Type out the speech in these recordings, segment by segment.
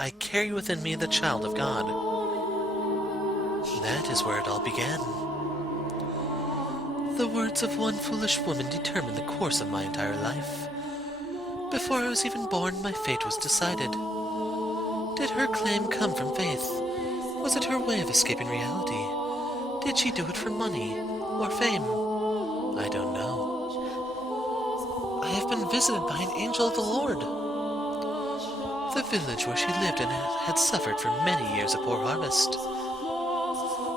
I carry within me the child of God. That is where it all began. The words of one foolish woman determined the course of my entire life. Before I was even born, my fate was decided. Did her claim come from faith? Was it her way of escaping reality? Did she do it for money or fame? I don't know. I have been visited by an angel of the Lord. The village where she lived in had suffered for many years a poor harvest.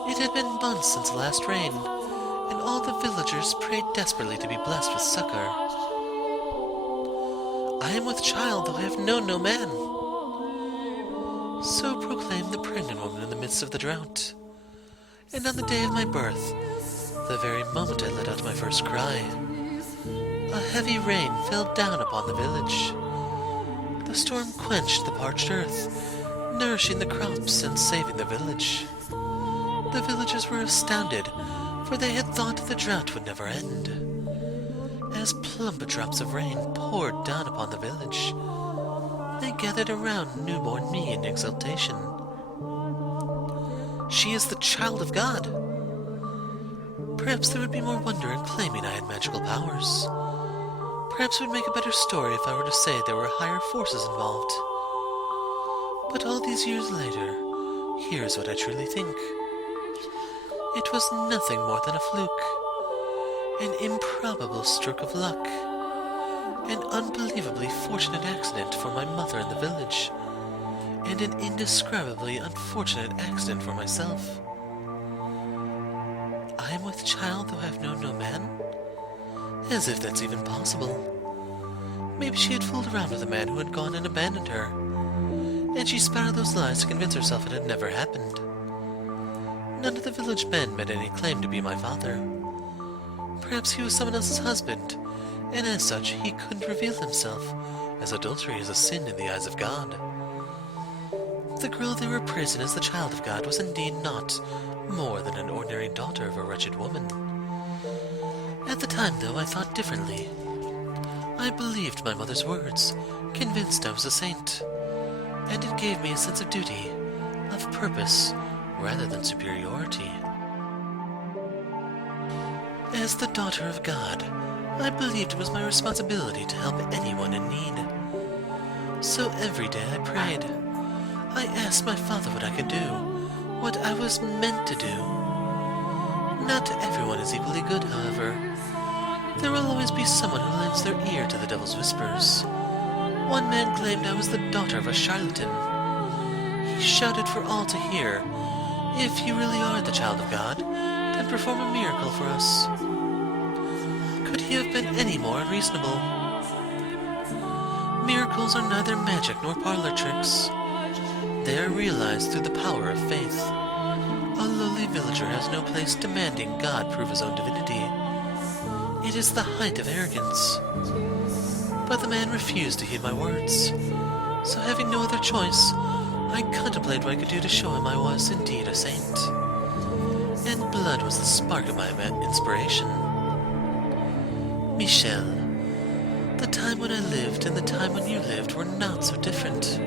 It had been months since the last rain, and all the villagers prayed desperately to be blessed with succor. I am with child, though I have known no man. So proclaimed the pregnant woman in the midst of the drought. And on the day of my birth, the very moment I let out my first cry, a heavy rain fell down upon the village. The storm quenched the parched earth, nourishing the crops and saving the village. The villagers were astounded, for they had thought the drought would never end. As plump drops of rain poured down upon the village, they gathered around newborn me in exultation. She is the child of God. Perhaps there would be more wonder in claiming I had magical powers. Perhaps it would make a better story if I were to say there were higher forces involved. But all these years later, here's what I truly think. It was nothing more than a fluke, an improbable stroke of luck, an unbelievably fortunate accident for my mother and the village, and an indescribably unfortunate accident for myself. I am with child though I have known no man? As if that's even possible. Maybe she had fooled around with a man who had gone and abandoned her, and she spouted those lies to convince herself it had never happened. None of the village men made any claim to be my father. Perhaps he was someone else's husband, and as such he couldn't reveal himself, as adultery is a sin in the eyes of God. The girl they were praising as the child of God was indeed not more than an ordinary daughter of a wretched woman. At the time, though, I thought differently. I believed my mother's words, convinced I was a saint, and it gave me a sense of duty, of purpose, rather than superiority. As the daughter of God, I believed it was my responsibility to help anyone in need. So every day I prayed. I asked my father what I could do, what I was meant to do. Not everyone is equally good, however. There will always be someone who lends their ear to the devil's whispers. One man claimed I was the daughter of a charlatan. He shouted for all to hear, "If you really are the child of God, then perform a miracle for us." Could he have been any more unreasonable? Miracles are neither magic nor parlor tricks. They are realized through the power of faith. A lowly villager has no place demanding God prove his own divinity. It is the height of arrogance. But the man refused to heed my words, so having no other choice, I contemplated what I could do to show him I was indeed a saint. And blood was the spark of my inspiration. Michel, the time when I lived and the time when you lived were not so different.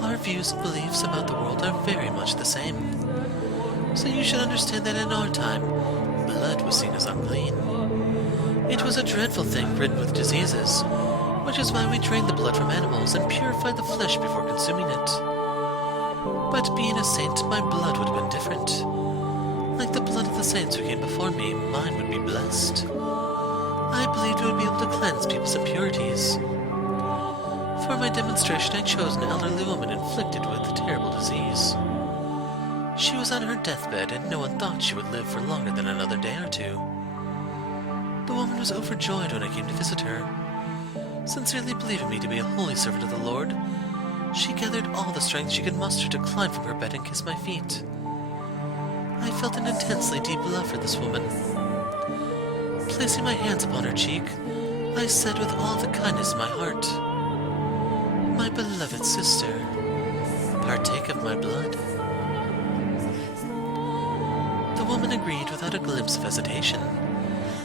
Our views and beliefs about the world are very much the same. So you should understand that in our time, blood was seen as unclean. It was a dreadful thing ridden with diseases, which is why we drained the blood from animals and purified the flesh before consuming it. But being a saint, my blood would have been different. Like the blood of the saints who came before me, mine would be blessed. I believed it would be able to cleanse people's impurities. For my demonstration, I chose an elderly woman inflicted with a terrible disease. She was on her deathbed, and no one thought she would live for longer than another day or two. The woman was overjoyed when I came to visit her. Sincerely believing me to be a holy servant of the Lord, she gathered all the strength she could muster to climb from her bed and kiss my feet. I felt an intensely deep love for this woman. Placing my hands upon her cheek, I said with all the kindness in my heart, "My beloved sister, partake of my blood." The woman agreed without a glimpse of hesitation,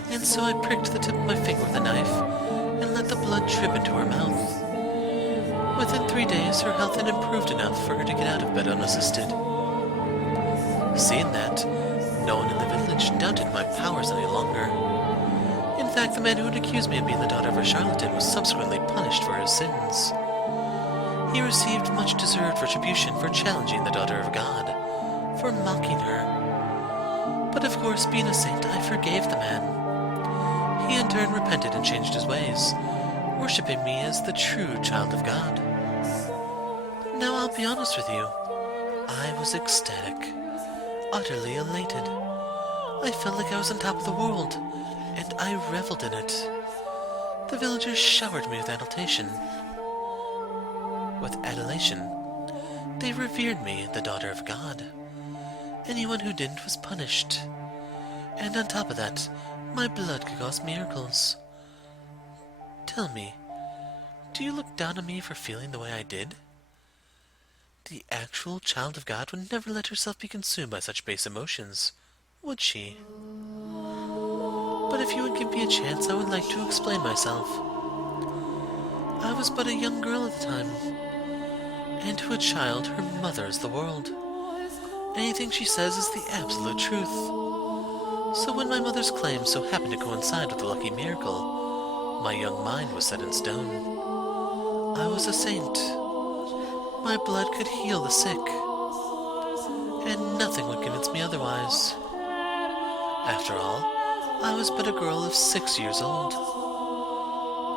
and so I pricked the tip of my finger with a knife and let the blood drip into her mouth. Within 3 3 days, her health had improved enough for her to get out of bed unassisted. Seeing that, no one in the village doubted my powers any longer. In fact, the man who had accused me of being the daughter of a charlatan was subsequently punished for his sins. He received much-deserved retribution for challenging the daughter of God, for mocking her. But of course, being a saint, I forgave the man. He in turn repented and changed his ways, worshipping me as the true child of God. Now I'll be honest with you, I was ecstatic, utterly elated. I felt like I was on top of the world, and I reveled in it. The villagers showered me with adulation. They revered me, the daughter of God. Anyone who didn't was punished. And on top of that, my blood could cause miracles. Tell me, do you look down on me for feeling the way I did? The actual child of God would never let herself be consumed by such base emotions, would she? But if you would give me a chance, I would like to explain myself. I was but a young girl at the time, and to a child, her mother is the world. Anything she says is the absolute truth. So when my mother's claims so happened to coincide with the lucky miracle, my young mind was set in stone. I was a saint. My blood could heal the sick, and nothing would convince me otherwise. After all, I was but a girl of 6 years old.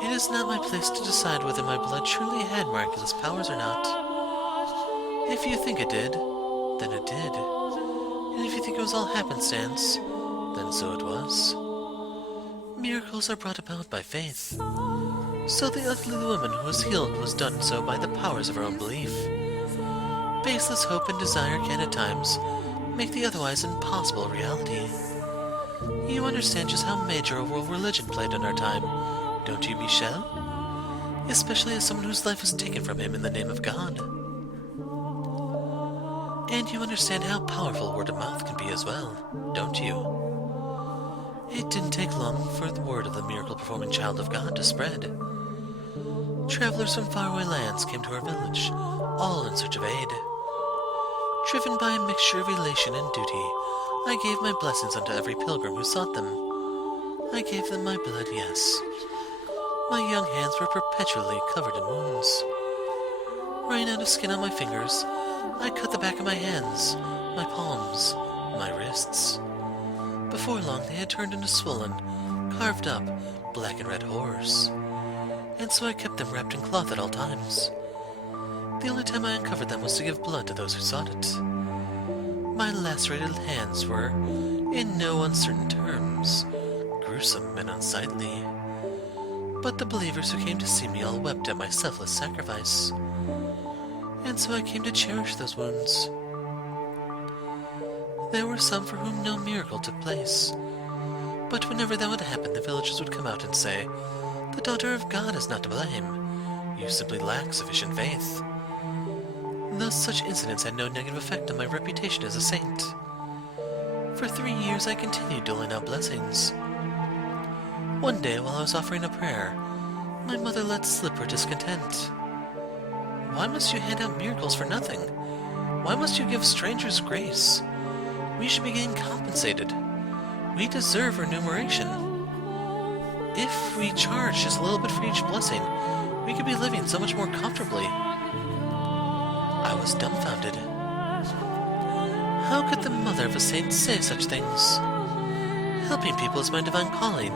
It is not my place to decide whether my blood truly had miraculous powers or not. If you think it did, then it did. And if you think it was all happenstance, then so it was. Miracles are brought about by faith. So the ugly woman who was healed was done so by the powers of her own belief. Baseless hope and desire can at times make the otherwise impossible reality. You understand just how major a role religion played in our time, don't you, Michel? Especially as someone whose life was taken from him in the name of God. And you understand how powerful word of mouth can be as well, don't you? It didn't take long for the word of the miracle-performing child of God to spread. Travelers from faraway lands came to our village, all in search of aid. Driven by a mixture of elation and duty, I gave my blessings unto every pilgrim who sought them. I gave them my blood, yes. My young hands were perpetually covered in wounds. Running out of skin on my fingers, I cut the back of my hands, my palms, my wrists. Before long they had turned into swollen, carved up, black and red horrors. And so I kept them wrapped in cloth at all times. The only time I uncovered them was to give blood to those who sought it. My lacerated hands were, in no uncertain terms, gruesome and unsightly. But the believers who came to see me all wept at my selfless sacrifice. And so I came to cherish those wounds. There were some for whom no miracle took place. But whenever that would happen, the villagers would come out and say, "The daughter of God is not to blame. You simply lack sufficient faith." Thus such incidents had no negative effect on my reputation as a saint. For 3 years I continued doling out blessings. One day, while I was offering a prayer, my mother let slip her discontent. "Why must you hand out miracles for nothing? Why must you give strangers grace? We should be getting compensated. We deserve remuneration. If we charge just a little bit for each blessing, we could be living so much more comfortably." I was dumbfounded. How could the mother of a saint say such things? Helping people is my divine calling,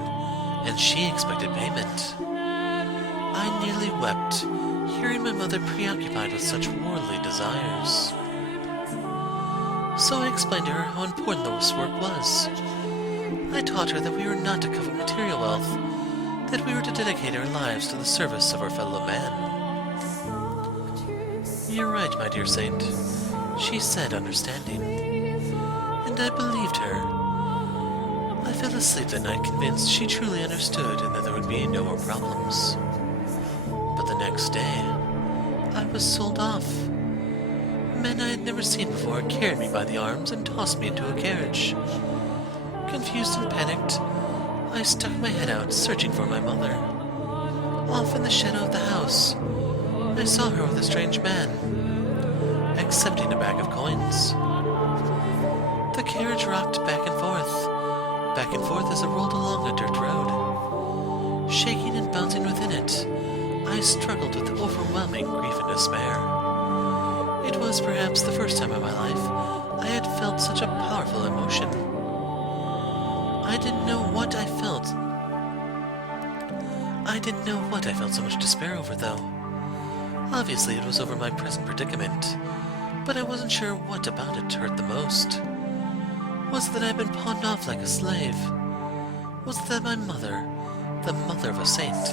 and she expected payment. I nearly wept, hearing my mother preoccupied with such worldly desires. So I explained to her how important this work was. I taught her that we were not to covet material wealth, that we were to dedicate our lives to the service of our fellow man. "You're right, my dear saint," she said, understanding. And I believed her. I fell asleep that night convinced she truly understood and that there would be no more problems. But the next day, I was sold off. Men I had never seen before carried me by the arms and tossed me into a carriage. Confused and panicked, I stuck my head out, searching for my mother. Off in the shadow of the house, I saw her with a strange man, accepting a bag of coins. The carriage rocked back and forth as it rolled along a dirt road. Shaking and bouncing within it, I struggled with overwhelming grief and despair. It was perhaps the first time in my life I had felt such a powerful emotion. I didn't know what I felt so much despair over, though. Obviously, it was over my present predicament, but I wasn't sure what about it hurt the most. Was it that I had been pawned off like a slave? Was it that my mother, the mother of a saint,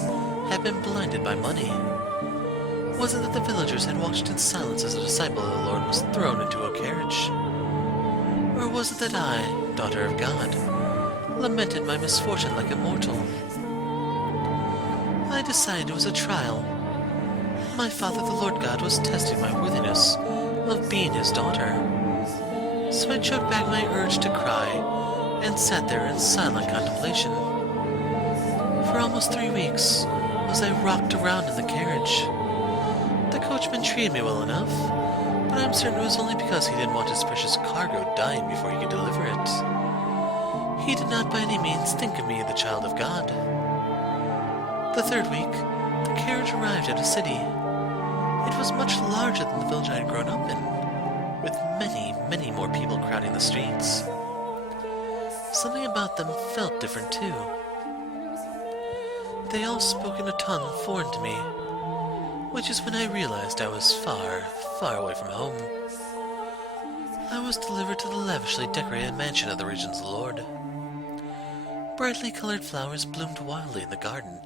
had been blinded by money? Was it that the villagers had watched in silence as a disciple of the Lord was thrown into a carriage? Or was it that I, daughter of God, lamented my misfortune like a mortal? I decided it was a trial. My father, the Lord God, was testing my worthiness of being his daughter. So I choked back my urge to cry and sat there in silent contemplation. For almost 3 weeks was I rocked around in the carriage. The coachman treated me well enough, but I'm certain it was only because he didn't want his precious cargo dying before he could deliver it. He did not by any means think of me, the child of God. The 3rd week, the carriage arrived at a city. It was much larger than the village I had grown up in, with many, many more people crowding the streets. Something about them felt different too. They all spoke in a tongue foreign to me, which is when I realized I was far, far away from home. I was delivered to the lavishly decorated mansion of the region's lord. Brightly colored flowers bloomed wildly in the garden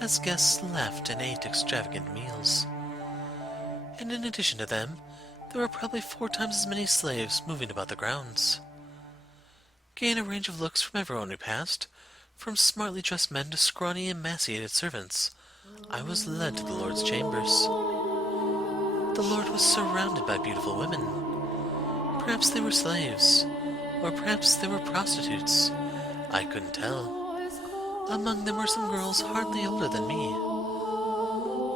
as guests laughed and ate extravagant meals. And in addition to them, there were probably 4 times as many slaves moving about the grounds. Gain a range of looks from everyone who passed, from smartly dressed men to scrawny, emaciated servants, I was led to the Lord's chambers. The Lord was surrounded by beautiful women. Perhaps they were slaves, or perhaps they were prostitutes. I couldn't tell. Among them were some girls hardly older than me.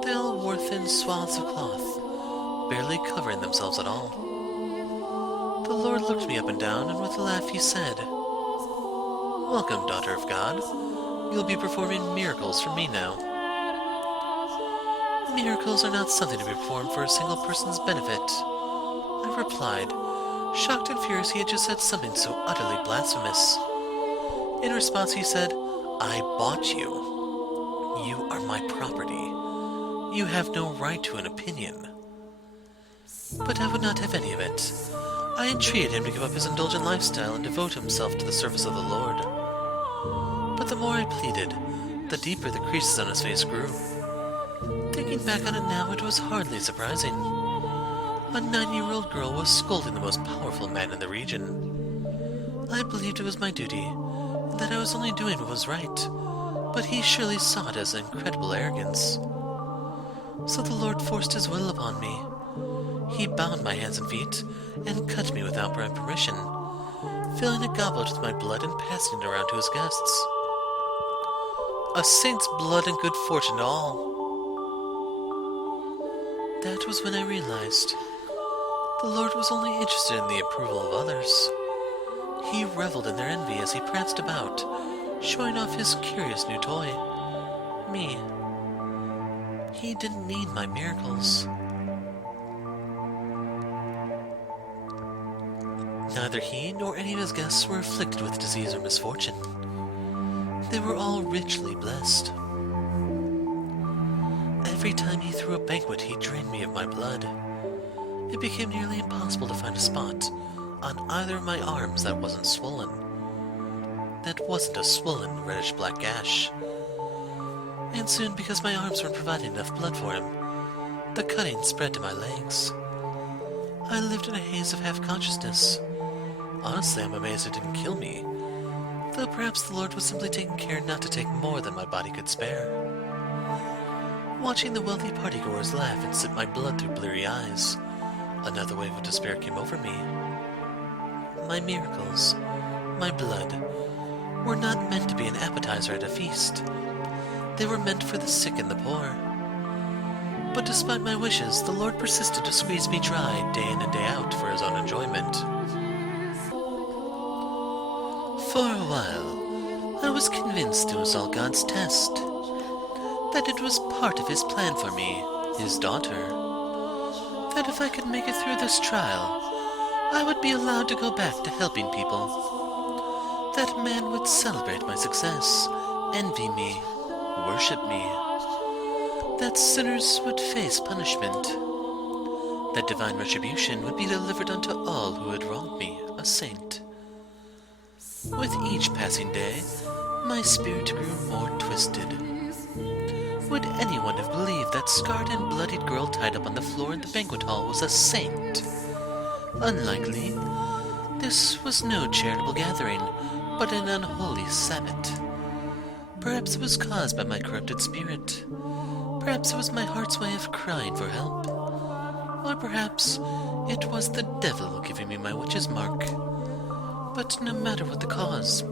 They all wore thin swaths of cloth, barely covering themselves at all. The Lord looked me up and down, and with a laugh he said, "Welcome, daughter of God. You'll be performing miracles for me now." "Miracles are not something to be performed for a single person's benefit," I replied, shocked and furious he had just said something so utterly blasphemous. In response he said, "I bought you. You are my property. You have no right to an opinion." But I would not have any of it. I entreated him to give up his indulgent lifestyle and devote himself to the service of the Lord. But the more I pleaded, the deeper the creases on his face grew. Thinking back on it now, it was hardly surprising. A 9-year-old girl was scolding the most powerful man in the region. I believed it was my duty, and that I was only doing what was right, but he surely saw it as incredible arrogance. So the Lord forced his will upon me. He bound my hands and feet, and cut me without my permission, filling a goblet with my blood and passing it around to his guests. A saint's blood and good fortune to all. That was when I realized the Lord was only interested in the approval of others. He reveled in their envy as he pranced about, showing off his curious new toy. Me. He didn't need my miracles. Neither he nor any of his guests were afflicted with disease or misfortune. They were all richly blessed. Every time he threw a banquet, he drained me of my blood. It became nearly impossible to find a spot on either of my arms that wasn't swollen. That wasn't a swollen, reddish-black gash. And soon, because my arms weren't providing enough blood for him, the cutting spread to my legs. I lived in a haze of half-consciousness. Honestly, I'm amazed it didn't kill me, though perhaps the Lord was simply taking care not to take more than my body could spare. Watching the wealthy partygoers laugh and sip my blood through bleary eyes, another wave of despair came over me. My miracles, my blood, were not meant to be an appetizer at a feast. They were meant for the sick and the poor. But But despite my wishes, the Lord persisted to squeeze me dry day in and day out for his own enjoyment. For a while, I was convinced it was all God's test, that it was part of his plan for me, his daughter, that if I could make it through this trial, I would be allowed to go back to helping people, that man would celebrate my success, envy me, worship me, that sinners would face punishment, that divine retribution would be delivered unto all who had wronged me, a saint. With each passing day, my spirit grew more twisted. Would anyone have believed that scarred and bloodied girl tied up on the floor in the banquet hall was a saint? Unlikely. This was no charitable gathering, but an unholy sabbat. Perhaps it was caused by my corrupted spirit. Perhaps it was my heart's way of crying for help. Or perhaps it was the devil giving me my witch's mark. But no matter what the cause,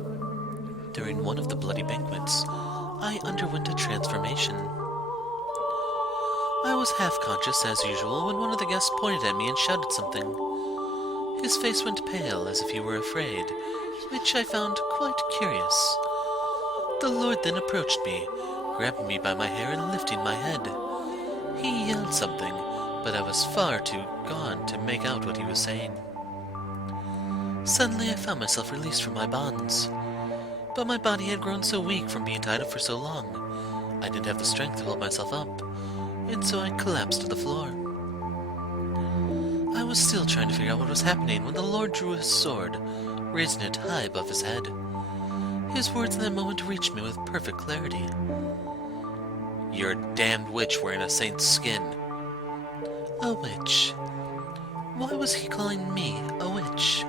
during one of the bloody banquets, I underwent a transformation. I was half-conscious as usual when one of the guests pointed at me and shouted something. His face went pale as if he were afraid, which I found quite curious. The Lord then approached me, grabbing me by my hair and lifting my head. He yelled something, but I was far too gone to make out what he was saying. Suddenly I found myself released from my bonds, but my body had grown so weak from being tied up for so long, I didn't have the strength to hold myself up, and so I collapsed to the floor. I was still trying to figure out what was happening when the Lord drew his sword, raising it high above his head. His words in that moment reached me with perfect clarity. "You're a damned witch wearing a saint's skin." A witch? Why was he calling me a witch?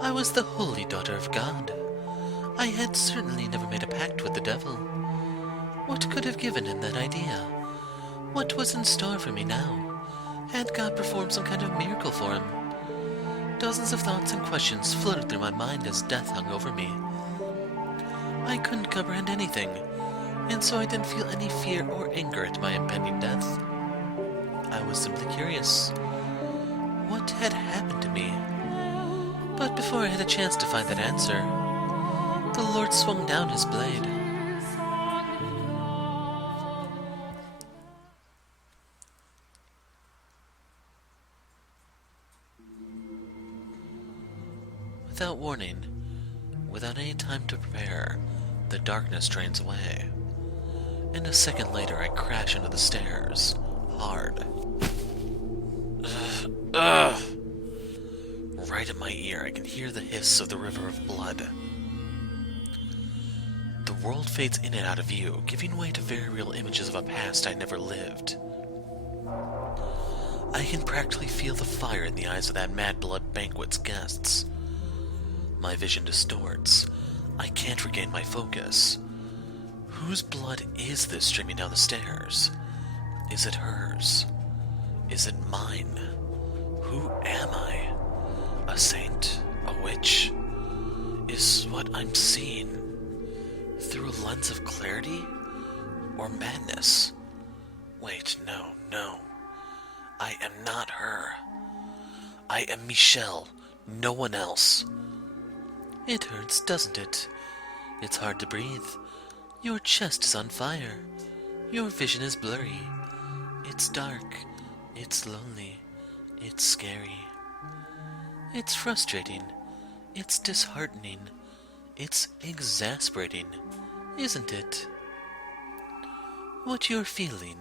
I was the holy daughter of God. I had certainly never made a pact with the devil. What could have given him that idea? What was in store for me now? Had God performed some kind of miracle for him? Dozens of thoughts and questions floated through my mind as death hung over me. I couldn't comprehend anything, and so I didn't feel any fear or anger at my impending death. I was simply curious. What had happened to me? But before I had a chance to find that answer, the Lord swung down his blade. Without warning, without any time to prepare, the darkness drains away, and a second later I crash into the stairs, hard. Ugh! Right in my ear, I can hear the hiss of the river of blood. The world fades in and out of view, giving way to very real images of a past I never lived. I can practically feel the fire in the eyes of that Mad Blood banquet's guests. My vision distorts. I can't regain my focus. Whose blood is this streaming down the stairs? Is it hers? Is it mine? Who am I? A saint? A witch? Is what I'm seeing through a lens of clarity? Or madness? Wait, no. I am not her. I am Michel, no one else. It hurts, doesn't it? It's hard to breathe. Your chest is on fire. Your vision is blurry. It's dark. It's lonely. It's scary. It's frustrating. It's disheartening. It's exasperating, isn't it? What you're feeling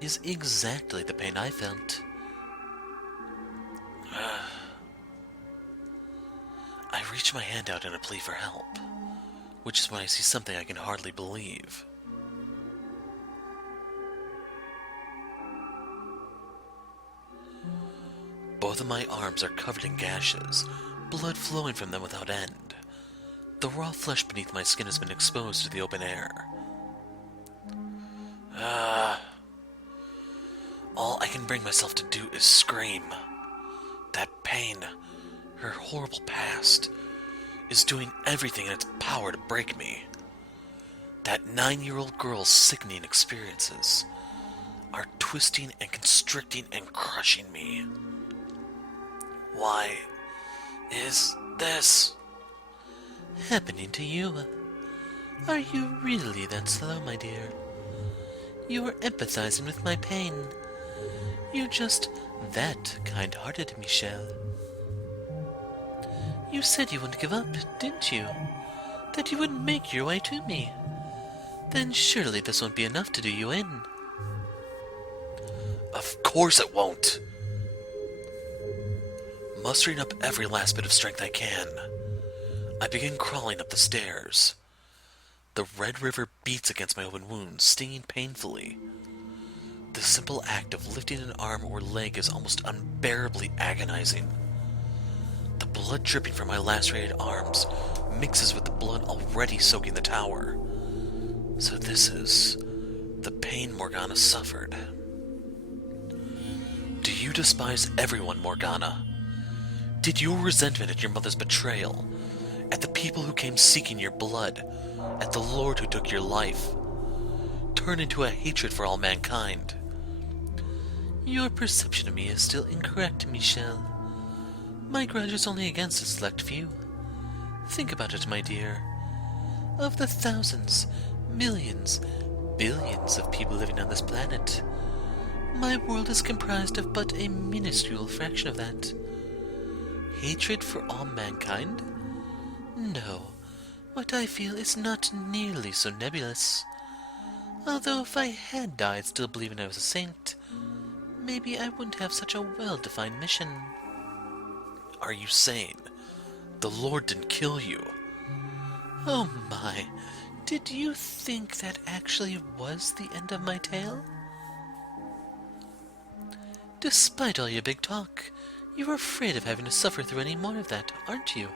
is exactly the pain I felt. I reach my hand out in a plea for help, which is when I see something I can hardly believe. Both of my arms are covered in gashes, blood flowing from them without end. The raw flesh beneath my skin has been exposed to the open air. All I can bring myself to do is scream. That pain, her horrible past, is doing everything in its power to break me. That 9-year-old girl's sickening experiences, our twisting and constricting and crushing me. Why is this happening to you? Are you really that slow, my dear? You are empathizing with my pain. You're just that kind-hearted, Michel. You said you wouldn't give up, didn't you? That you would make your way to me. Then surely this won't be enough to do you in. Of course it won't. Mustering up every last bit of strength I can, I begin crawling up the stairs. The red river beats against my open wounds, stinging painfully. The simple act of lifting an arm or leg is almost unbearably agonizing. The blood dripping from my lacerated arms mixes with the blood already soaking the tower. So this is the pain Morgana suffered. Do you despise everyone, Morgana? Did your resentment at your mother's betrayal, at the people who came seeking your blood, at the Lord who took your life, turn into a hatred for all mankind? Your perception of me is still incorrect, Michel. My grudge is only against a select few. Think about it, my dear. Of the thousands, millions, billions of people living on this planet, my world is comprised of but a minuscule fraction of that. Hatred for all mankind? No, what I feel is not nearly so nebulous. Although if I had died still believing I was a saint, maybe I wouldn't have such a well-defined mission. Are you saying the Lord didn't kill you? Oh my, did you think that actually was the end of my tale? Despite all your big talk, you're afraid of having to suffer through any more of that, aren't you?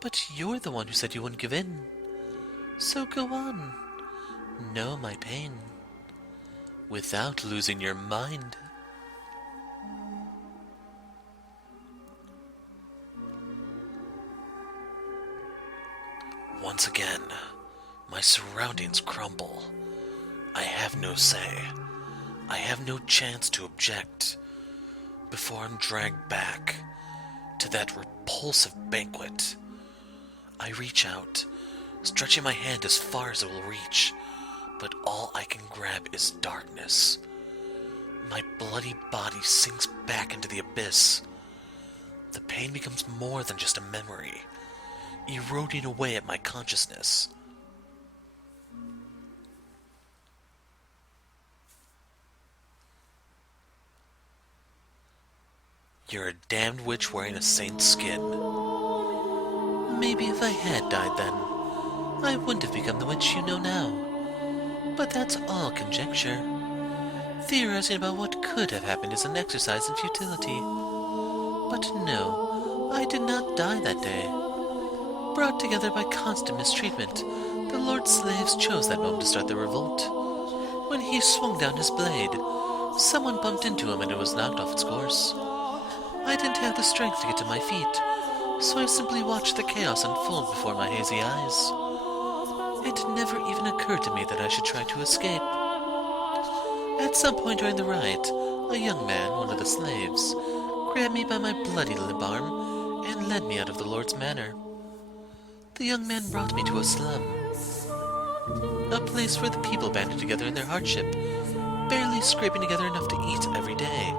But you're the one who said you wouldn't give in. So go on. Know my pain. Without losing your mind. Once again, my surroundings crumble. I have no say. I have no chance to object before I'm dragged back to that repulsive banquet. I reach out, stretching my hand as far as it will reach, but all I can grab is darkness. My bloody body sinks back into the abyss. The pain becomes more than just a memory, eroding away at my consciousness. You're a damned witch wearing a saint's skin. Maybe if I had died then, I wouldn't have become the witch you know now. But that's all conjecture. Theorizing about what could have happened is an exercise in futility. But no, I did not die that day. Brought together by constant mistreatment, the Lord's slaves chose that moment to start their revolt. When he swung down his blade, someone bumped into him and it was knocked off its course. I didn't have the strength to get to my feet, so I simply watched the chaos unfold before my hazy eyes. It never even occurred to me that I should try to escape. At some point during the riot, a young man, one of the slaves, grabbed me by my bloody limp arm and led me out of the Lord's manor. The young man brought me to a slum, a place where the people banded together in their hardship, barely scraping together enough to eat every day,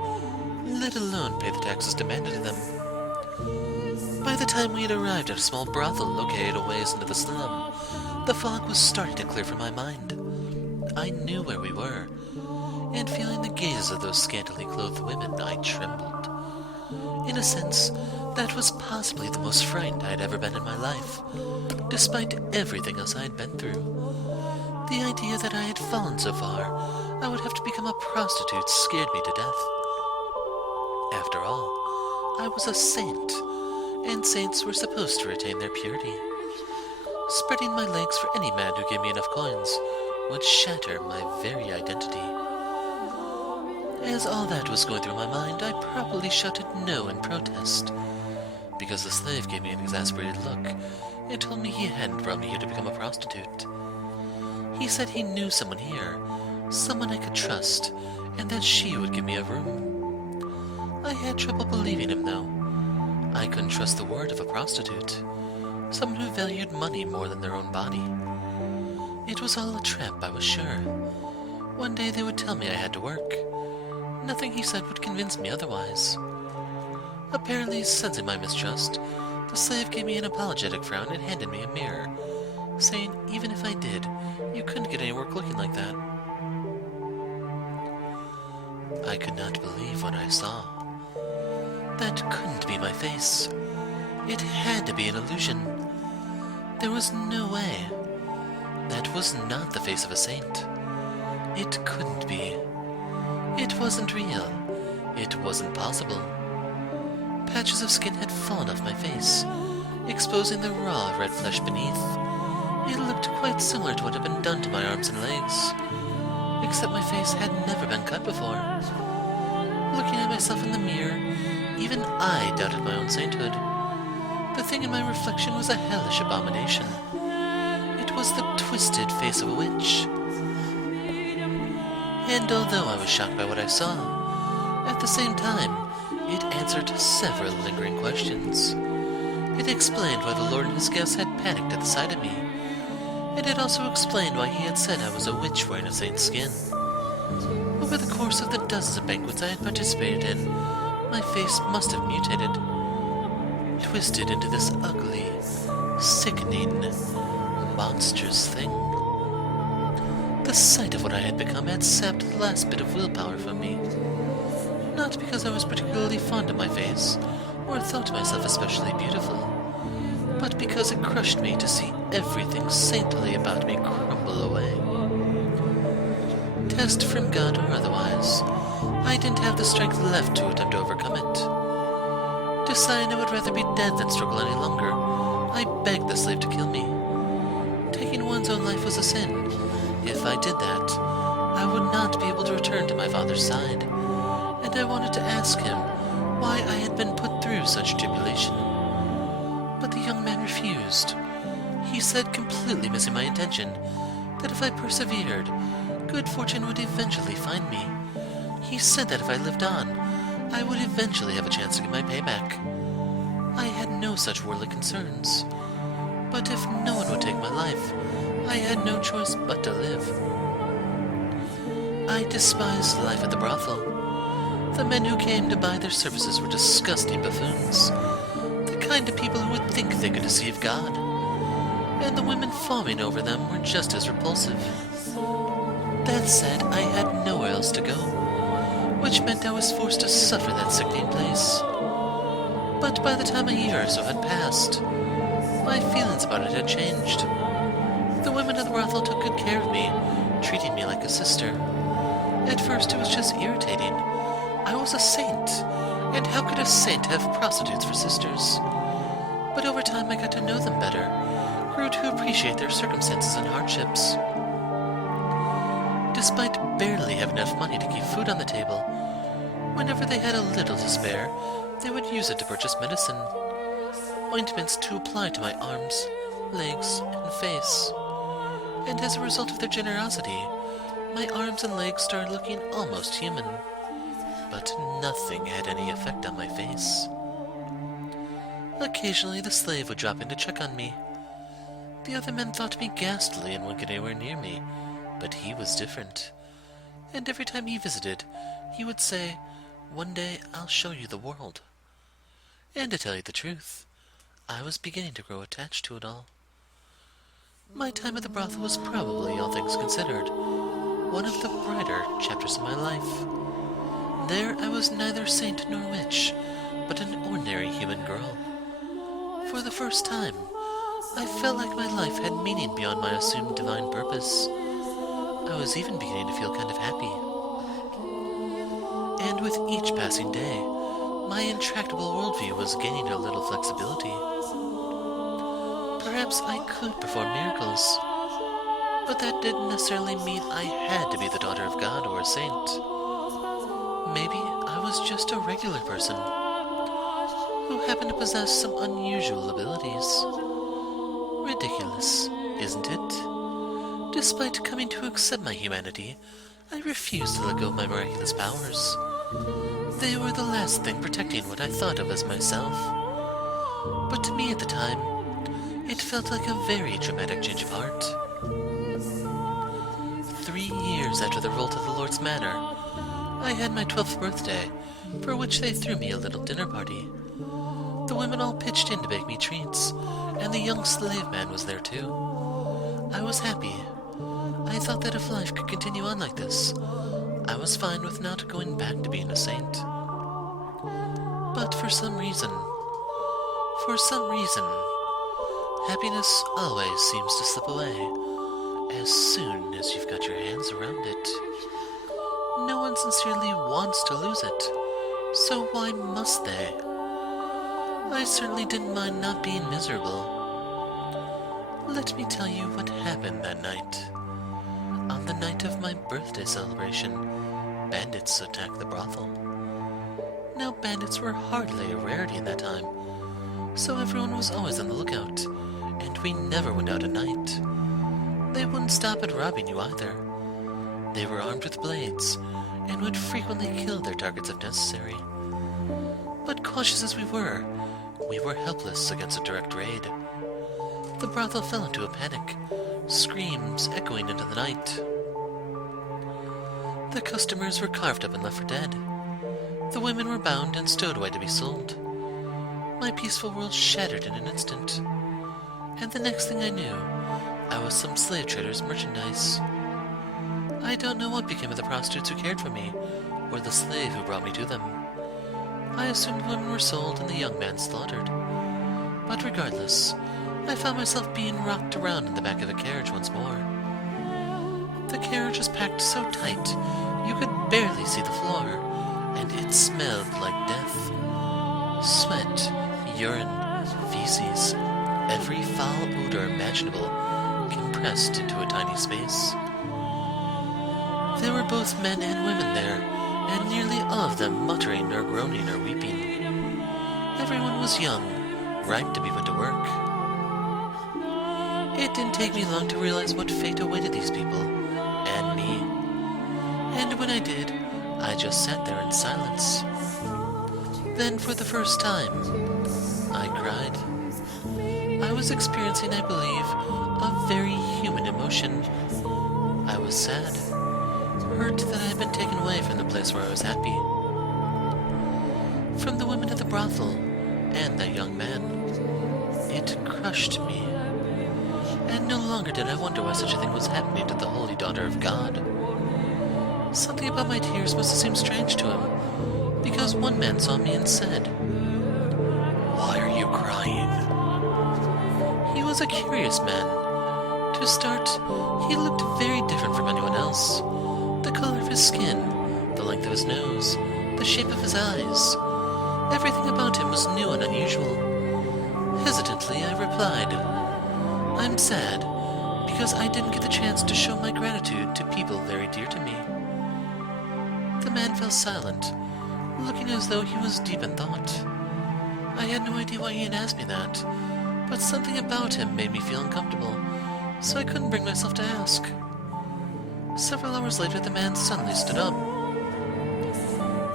let alone pay the taxes demanded of them. By the time we had arrived at a small brothel located a ways into the slum, the fog was starting to clear from my mind. I knew where we were, and feeling the gazes of those scantily clothed women, I trembled. In a sense, that was possibly the most frightened I had ever been in my life, despite everything else I had been through. The idea that I had fallen so far, I would have to become a prostitute scared me to death. After all, I was a saint, and saints were supposed to retain their purity. Spreading my legs for any man who gave me enough coins would shatter my very identity. As all that was going through my mind, I probably shouted no in protest, because the slave gave me an exasperated look and told me he hadn't brought me here to become a prostitute. He said he knew someone here, someone I could trust, and that she would give me a room. I had trouble believing him, though. I couldn't trust the word of a prostitute, someone who valued money more than their own body. It was all a trap, I was sure. One day they would tell me I had to work. Nothing he said would convince me otherwise. Apparently, sensing my mistrust, the slave gave me an apologetic frown and handed me a mirror, saying even if I did, you couldn't get any work looking like that. I could not believe what I saw. That couldn't be my face. It had to be an illusion. There was no way. That was not the face of a saint. It couldn't be. It wasn't real. It wasn't possible. Patches of skin had fallen off my face, exposing the raw red flesh beneath. It looked quite similar to what had been done to my arms and legs, except my face had never been cut before. Looking at myself in the mirror, even I doubted my own sainthood. The thing in my reflection was a hellish abomination. It was the twisted face of a witch. And although I was shocked by what I saw, at the same time, it answered several lingering questions. It explained why the Lord and his guests had panicked at the sight of me, and it also explained why he had said I was a witch wearing a saint's skin. Over the course of the dozens of banquets I had participated in, my face must have mutated, twisted into this ugly, sickening, monstrous thing. The sight of what I had become had sapped the last bit of willpower from me. Not because I was particularly fond of my face, or thought myself especially beautiful, but because it crushed me to see everything saintly about me crumble away. Test from God or otherwise, I didn't have the strength left to attempt to overcome it. Deciding I would rather be dead than struggle any longer, I begged the slave to kill me. Taking one's own life was a sin. If I did that, I would not be able to return to my father's side, and I wanted to ask him why I had been put through such tribulation. But the young man refused. He said, completely missing my intention, that if I persevered, good fortune would eventually find me. He said that if I lived on, I would eventually have a chance to get my payback. I had no such worldly concerns. But if no one would take my life, I had no choice but to live. I despised life at the brothel. The men who came to buy their services were disgusting buffoons, the kind of people who would think they could deceive God. And the women fawning over them were just as repulsive. That said, I had nowhere else to go, which meant I was forced to suffer that sickening place. But by the time a year or so had passed, my feelings about it had changed. The women of the brothel took good care of me, treating me like a sister. At first it was just irritating. I was a saint, and how could a saint have prostitutes for sisters? But over time I got to know them better, grew to appreciate their circumstances and hardships. Despite barely having enough money to keep food on the table, whenever they had a little to spare, they would use it to purchase medicine, ointments to apply to my arms, legs, and face. And as a result of their generosity, my arms and legs started looking almost human. But nothing had any effect on my face. Occasionally the slave would drop in to check on me. The other men thought me ghastly and wouldn't get anywhere near me, but he was different. And every time he visited, he would say, "One day I'll show you the world." And to tell you the truth, I was beginning to grow attached to it all. My time at the brothel was probably, all things considered, one of the brighter chapters of my life. There I was neither saint nor witch, but an ordinary human girl. For the first time, I felt like my life had meaning beyond my assumed divine purpose. I was even beginning to feel kind of happy. And with each passing day, my intractable worldview was gaining a little flexibility. Perhaps I could perform miracles, but that didn't necessarily mean I had to be the daughter of God or a saint. Maybe I was just a regular person who happened to possess some unusual abilities. Ridiculous, isn't it? Despite coming to accept my humanity, I refused to let go of my miraculous powers. They were the last thing protecting what I thought of as myself. But to me at the time, it felt like a very dramatic change of heart. 3 years after the revolt of the Lord's Manor, I had my 12th birthday, for which they threw me a little dinner party. The women all pitched in to bake me treats, and the young slave man was there too. I was happy. I thought that if life could continue on like this, I was fine with not going back to being a saint. But for some reason, happiness always seems to slip away as soon as you've got your hands around it. No one sincerely wants to lose it, so why must they? I certainly didn't mind not being miserable. Let me tell you what happened that night. On the night of my birthday celebration, bandits attacked the brothel. Now, bandits were hardly a rarity in that time, so everyone was always on the lookout, and we never went out at night. They wouldn't stop at robbing you either. They were armed with blades, and would frequently kill their targets if necessary. But cautious as we were helpless against a direct raid. The brothel fell into a panic, screams echoing into the night. The customers were carved up and left for dead. The women were bound and stowed away to be sold. My peaceful world shattered in an instant, and the next thing I knew, I was some slave trader's merchandise. I don't know what became of the prostitutes who cared for me, or the slave who brought me to them. I assumed the women were sold and the young man slaughtered. But regardless, I found myself being rocked around in the back of a carriage once more. The carriage was packed so tight, you could barely see the floor, and it smelled like death. Sweat, urine, feces, every foul odor imaginable compressed into a tiny space. There were both men and women there, and nearly all of them muttering or groaning or weeping. Everyone was young, ripe to be put to work. It didn't take me long to realize what fate awaited these people, and me. And when I did, I just sat there in silence. Then, for the first time, I cried. I was experiencing, I believe, a very human emotion. I was sad, hurt that I had been taken away from the place where I was happy. From the women at the brothel, and that young man. It crushed me. And no longer did I wonder why such a thing was happening to the holy daughter of God. Something about my tears must have seemed strange to him, because one man saw me and said, "Why are you crying?" He was a curious man. To start, he looked very different from anyone else. The color of his skin, the length of his nose, the shape of his eyes. Everything about him was new and unusual. Hesitantly, I replied, "I'm sad, because I didn't get the chance to show my gratitude to people very dear to me." The man fell silent, looking as though he was deep in thought. I had no idea why he had asked me that, but something about him made me feel uncomfortable, so I couldn't bring myself to ask. Several hours later, the man suddenly stood up.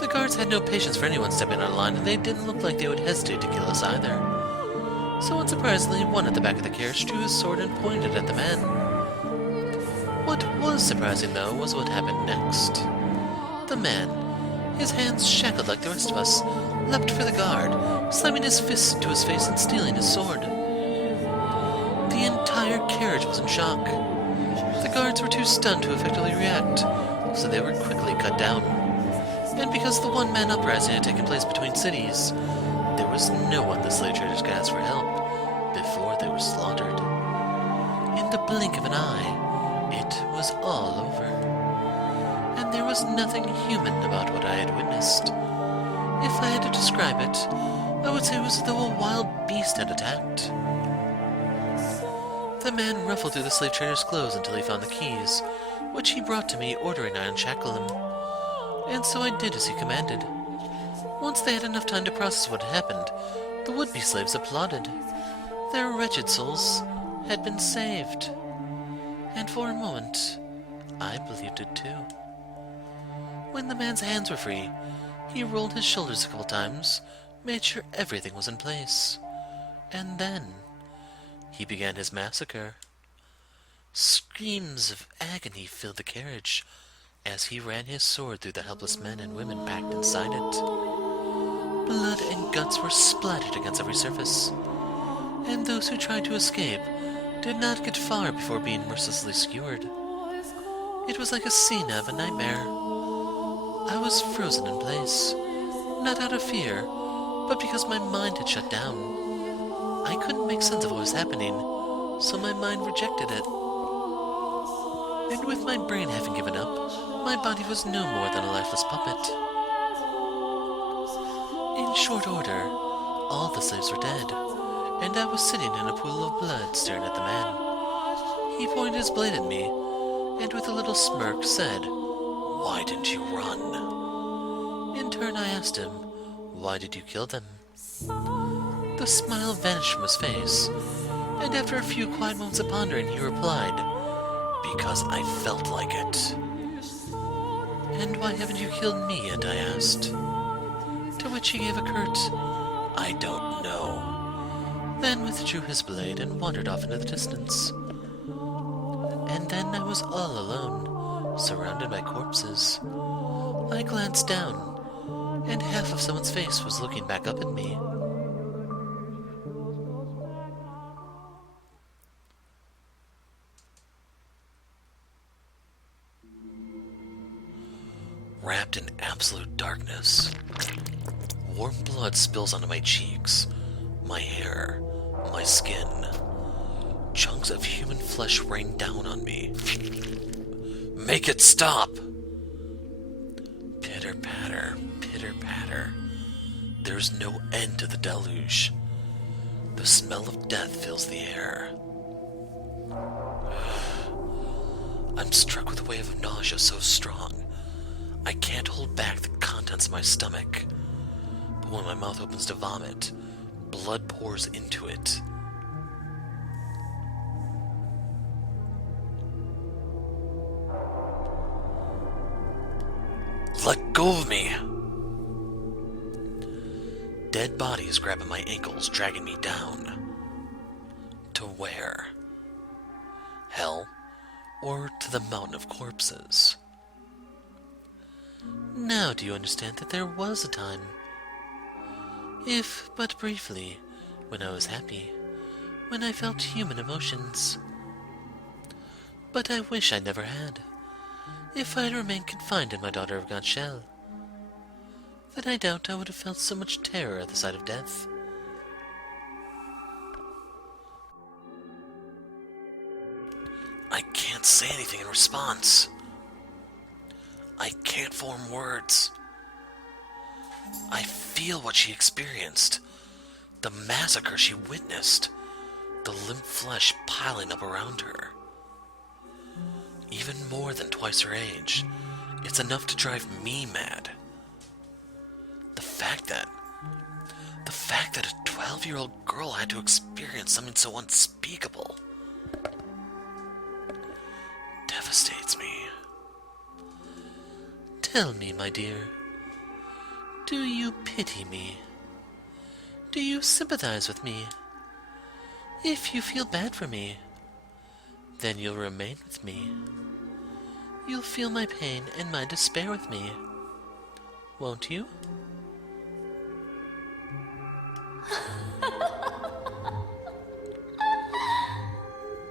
The guards had no patience for anyone stepping out of line, and they didn't look like they would hesitate to kill us either. So unsurprisingly, one at the back of the carriage drew his sword and pointed at the man. What was surprising, though, was what happened next. The man, his hands shackled like the rest of us, leapt for the guard, slamming his fists into his face and stealing his sword. The entire carriage was in shock. The guards were too stunned to effectively react, so they were quickly cut down. And because the one-man uprising had taken place between cities, there was no one the slave traders could ask for help before they were slaughtered. In the blink of an eye, it was all over. And there was nothing human about what I had witnessed. If I had to describe it, I would say it was as though a wild beast had attacked. The man ruffled through the slave trader's clothes until he found the keys, which he brought to me, ordering I unshackle him. And so I did as he commanded. Once they had enough time to process what had happened, the would-be slaves applauded. Their wretched souls had been saved. And for a moment, I believed it too. When the man's hands were free, he rolled his shoulders a couple times, made sure everything was in place. And then he began his massacre. Screams of agony filled the carriage as he ran his sword through the helpless men and women packed inside it. Blood and guts were splattered against every surface, and those who tried to escape did not get far before being mercilessly skewered. It was like a scene out of a nightmare. I was frozen in place, not out of fear, but because my mind had shut down. I couldn't make sense of what was happening, so my mind rejected it. And with my brain having given up, my body was no more than a lifeless puppet. In short order, all the slaves were dead, and I was sitting in a pool of blood staring at the man. He pointed his blade at me, and with a little smirk said, "Why didn't you run?" In turn I asked him, "Why did you kill them?" The smile vanished from his face, and after a few quiet moments of pondering, he replied, "Because I felt like it." "And why haven't you killed me?" and I asked. To which he gave a curt, "I don't know," then withdrew his blade and wandered off into the distance. And then I was all alone, surrounded by corpses. I glanced down, and half of someone's face was looking back up at me. Wrapped in absolute darkness, warm blood spills onto my cheeks, my hair, my skin. Chunks of human flesh rain down on me. Make it stop! Pitter-patter, pitter-patter. There's no end to the deluge. The smell of death fills the air. I'm struck with a wave of nausea so strong, I can't hold back the contents of my stomach. But when my mouth opens to vomit, blood pours into it. Let go of me! Dead bodies grabbing my ankles, dragging me down. To where? Hell, or to the mountain of corpses? Now do you understand that there was a time, if but briefly, when I was happy, when I felt human emotions? But I wish I never had. If I had remained confined in my daughter of God's shell, then I doubt I would have felt so much terror at the sight of death. I can't say anything in response. I can't form words. I feel what she experienced, the massacre she witnessed, the limp flesh piling up around her. Even more than twice her age, it's enough to drive me mad. The fact that a 12-year-old girl had to experience something so unspeakable devastates me. Tell me, my dear, do you pity me? Do you sympathize with me? If you feel bad for me, then you'll remain with me. You'll feel my pain and my despair with me, won't you?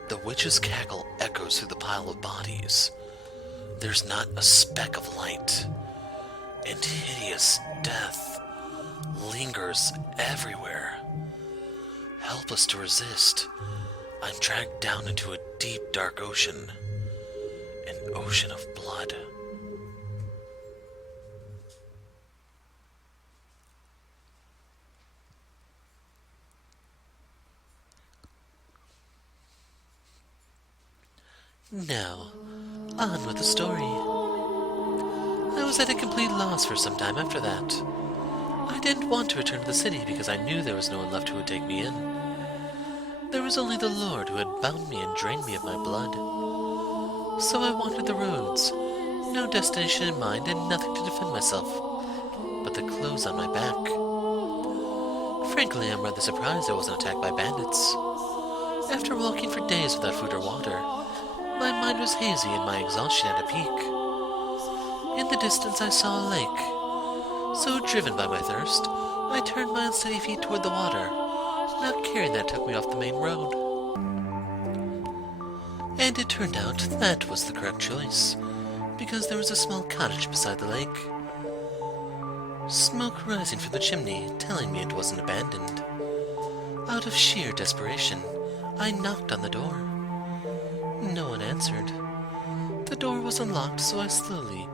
The witch's cackle echoes through the pile of bodies. There's not a speck of light, and hideous death lingers everywhere. Helpless to resist, I'm dragged down into a deep, dark ocean, an ocean of blood. Now, on with the story. I was at a complete loss for some time after that. I didn't want to return to the city because I knew there was no one left who would take me in. There was only the Lord who had bound me and drained me of my blood. So I wandered the roads, no destination in mind and nothing to defend myself but the clothes on my back. Frankly, I'm rather surprised I wasn't attacked by bandits. After walking for days without food or water, my mind was hazy and my exhaustion at a peak. In the distance I saw a lake, so driven by my thirst, I turned my unsteady feet toward the water, not caring that it took me off the main road. And it turned out that was the correct choice, because there was a small cottage beside the lake. Smoke rising from the chimney, telling me it wasn't abandoned. Out of sheer desperation, I knocked on the door. No one answered. The door was unlocked, so I slowly,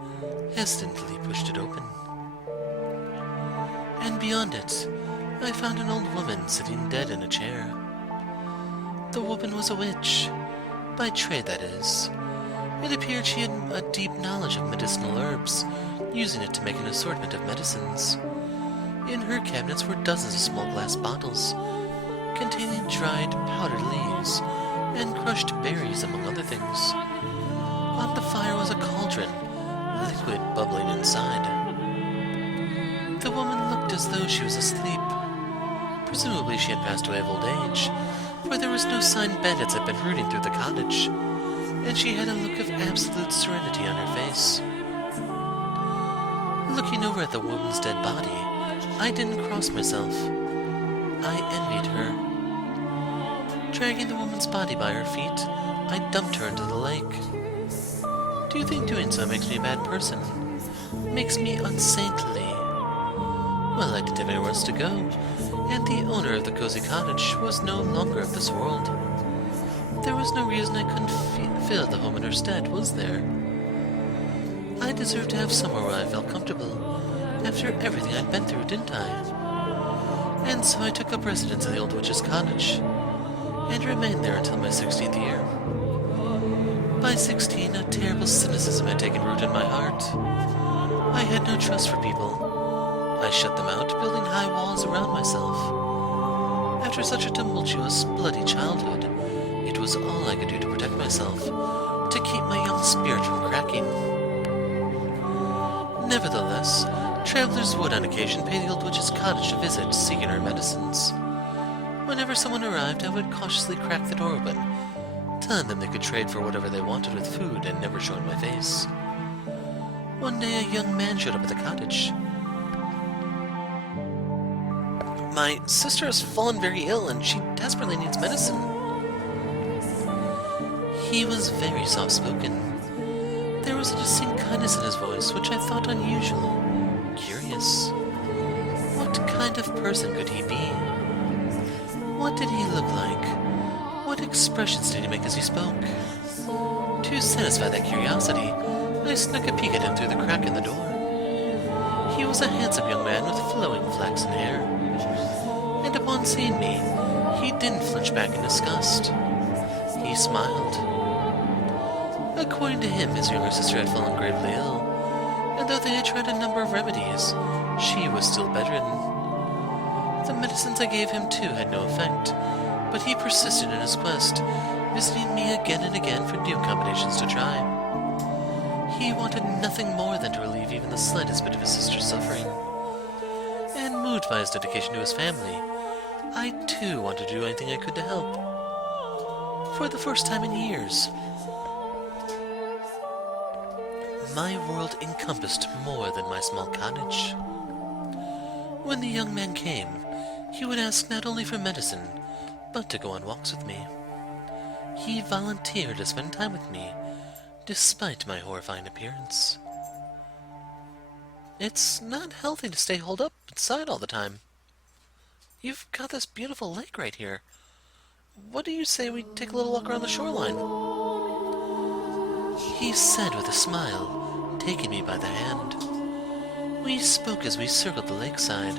hesitantly pushed it open. And beyond it, I found an old woman sitting dead in a chair. The woman was a witch, by trade that is. It appeared she had a deep knowledge of medicinal herbs, using it to make an assortment of medicines. In her cabinets were dozens of small glass bottles, containing dried, powdered leaves, and crushed berries, among other things. On the fire was a cauldron, liquid bubbling inside. The woman looked as though she was asleep. Presumably she had passed away of old age, for there was no sign bandits had been rooting through the cottage, and she had a look of absolute serenity on her face. Looking over at the woman's dead body, I didn't cross myself. I envied her. Dragging the woman's body by her feet, I dumped her into the lake. Do you think doing so makes me a bad person? Makes me unsaintly? Well, I didn't have anywhere else to go, and the owner of the cozy cottage was no longer of this world. There was no reason I couldn't fill the home in her stead, was there? I deserved to have somewhere where I felt comfortable, after everything I'd been through, didn't I? And so I took up residence in the old witch's cottage, and remained there until my 16th year. By 16, a terrible cynicism had taken root in my heart. I had no trust for people. I shut them out, building high walls around myself. After such a tumultuous, bloody childhood, it was all I could do to protect myself, to keep my young spirit from cracking. Nevertheless, travelers would on occasion pay the old witch's cottage a visit, seeking her medicines. Whenever someone arrived, I would cautiously crack the door open, telling them they could trade for whatever they wanted with food and never showing my face. One day a young man showed up at the cottage. My sister has fallen very ill and she desperately needs medicine. He was very soft-spoken. There was a distinct kindness in his voice, which I thought unusual. Curious. What kind of person could he be? What did he look like? What expressions did he make as he spoke? To satisfy that curiosity, I snuck a peek at him through the crack in the door. He was a handsome young man with flowing flaxen hair, and upon seeing me, he didn't flinch back in disgust. He smiled. According to him, his younger sister had fallen gravely ill, and though they had tried a number of remedies, she was still bedridden. The medicines I gave him, too, had no effect, but he persisted in his quest, visiting me again and again for new combinations to try. He wanted nothing more than to relieve even the slightest bit of his sister's suffering. And moved by his dedication to his family, I, too, wanted to do anything I could to help. For the first time in years, my world encompassed more than my small cottage. When the young man came, he would ask not only for medicine, but to go on walks with me. He volunteered to spend time with me, despite my horrifying appearance. It's not healthy to stay holed up inside all the time. You've got this beautiful lake right here. What do you say we take a little walk around the shoreline? He said with a smile, taking me by the hand. We spoke as we circled the lakeside.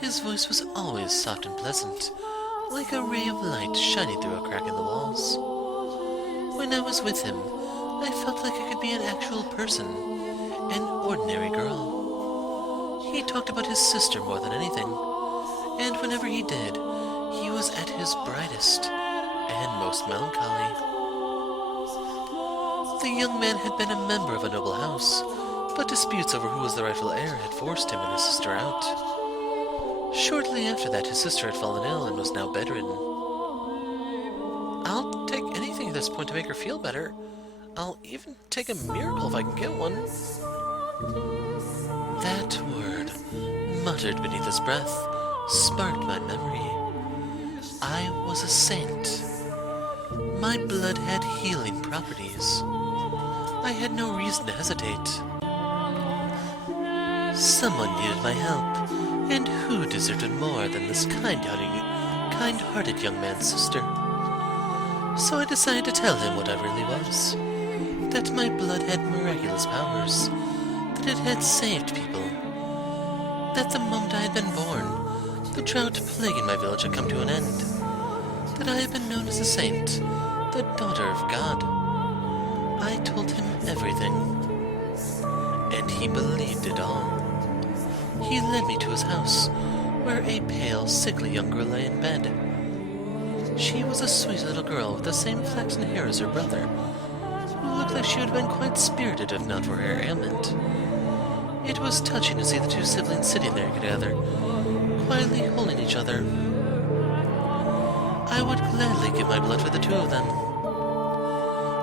His voice was always soft and pleasant, like a ray of light shining through a crack in the walls. When I was with him, I felt like I could be an actual person, an ordinary girl. He talked about his sister more than anything, and whenever he did, he was at his brightest and most melancholy. The young man had been a member of a noble house, but disputes over who was the rightful heir had forced him and his sister out. Shortly after that, his sister had fallen ill and was now bedridden. I'll take anything at this point to make her feel better. I'll even take a miracle if I can get one. That word, muttered beneath his breath, sparked my memory. I was a saint. My blood had healing properties. I had no reason to hesitate. Someone needed my help, and who deserved it more than this kind-hearted young man's sister? So I decided to tell him what I really was. That my blood had miraculous powers. That it had saved people. That the moment I had been born, the drought plaguing my village had come to an end. That I had been known as a saint, the daughter of God. I told him everything, and he believed it all. He led me to his house, where a pale, sickly young girl lay in bed. She was a sweet little girl with the same flaxen hair as her brother, who looked like she would have been quite spirited if not for her ailment. It was touching to see the two siblings sitting there together, quietly holding each other. I would gladly give my blood for the two of them.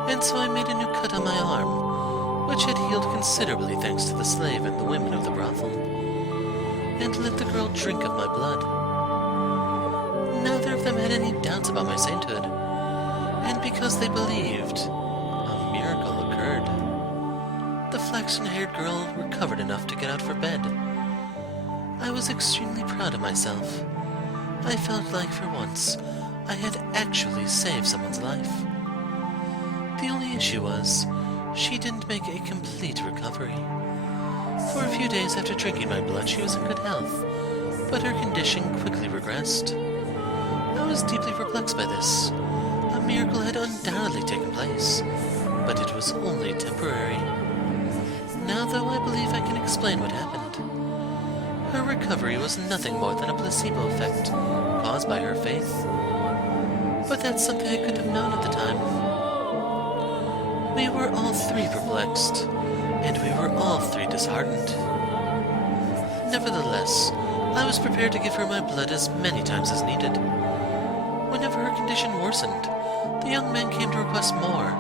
And so I made a new cut on my arm, which had healed considerably thanks to the slave and the women of the brothel, and let the girl drink of my blood. Neither of them had any doubts about my sainthood, and because they believed, a miracle occurred. The flaxen-haired girl recovered enough to get out for bed. I was extremely proud of myself. I felt like, for once, I had actually saved someone's life. The only issue was, she didn't make a complete recovery. For a few days after drinking my blood, she was in good health, but her condition quickly regressed. I was deeply perplexed by this. A miracle had undoubtedly taken place, but it was only temporary. Now, though, I believe I can explain what happened. Her recovery was nothing more than a placebo effect, caused by her faith. But that's something I couldn't have known at the time. We were all three perplexed, and we were all three disheartened. Nevertheless, I was prepared to give her my blood as many times as needed. Whenever her condition worsened, the young man came to request more,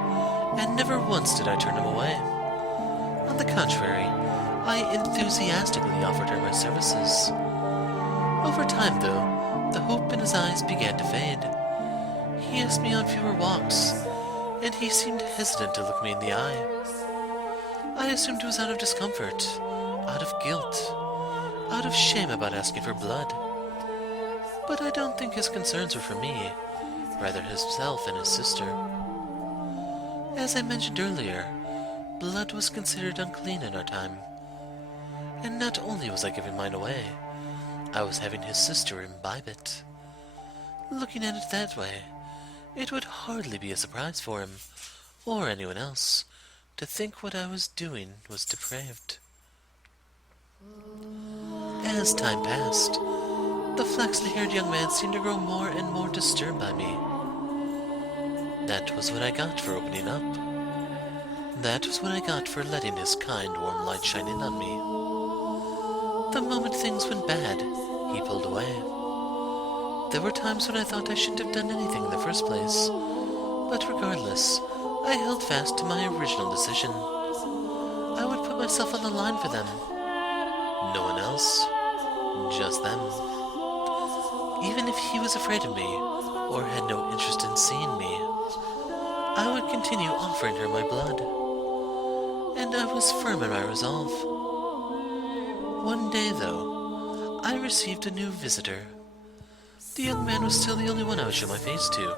and never once did I turn him away. On the contrary, I enthusiastically offered her my services. Over time, though, the hope in his eyes began to fade. He asked me on fewer walks, and he seemed hesitant to look me in the eye. I assumed it was out of discomfort, out of guilt, out of shame about asking for blood. But I don't think his concerns were for me, rather himself and his sister. As I mentioned earlier, blood was considered unclean in our time. And not only was I giving mine away, I was having his sister imbibe it. Looking at it that way, it would hardly be a surprise for him, or anyone else, to think what I was doing was depraved. As time passed, the flaxen-haired young man seemed to grow more and more disturbed by me. That was what I got for opening up. That was what I got for letting his kind, warm light shine in on me. The moment things went bad, he pulled away. There were times when I thought I shouldn't have done anything in the first place, but regardless, I held fast to my original decision. I would put myself on the line for them. No one else, just them. Even if he was afraid of me, or had no interest in seeing me, I would continue offering her my blood. And I was firm in my resolve. One day, though, I received a new visitor. The young man was still the only one I would show my face to,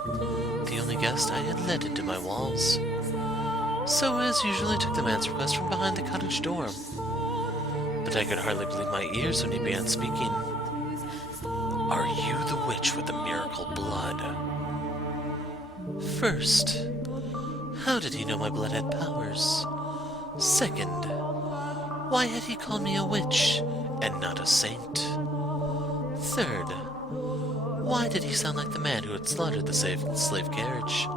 the only guest I had let into my walls. So, as usual, I took the man's request from behind the cottage door. But I could hardly believe my ears when he began speaking. "Are you the witch with the miracle blood?" First, how did he know my blood had powers? Second, why had he called me a witch and not a saint? Third, why did he sound like the man who had slaughtered the slave carriage?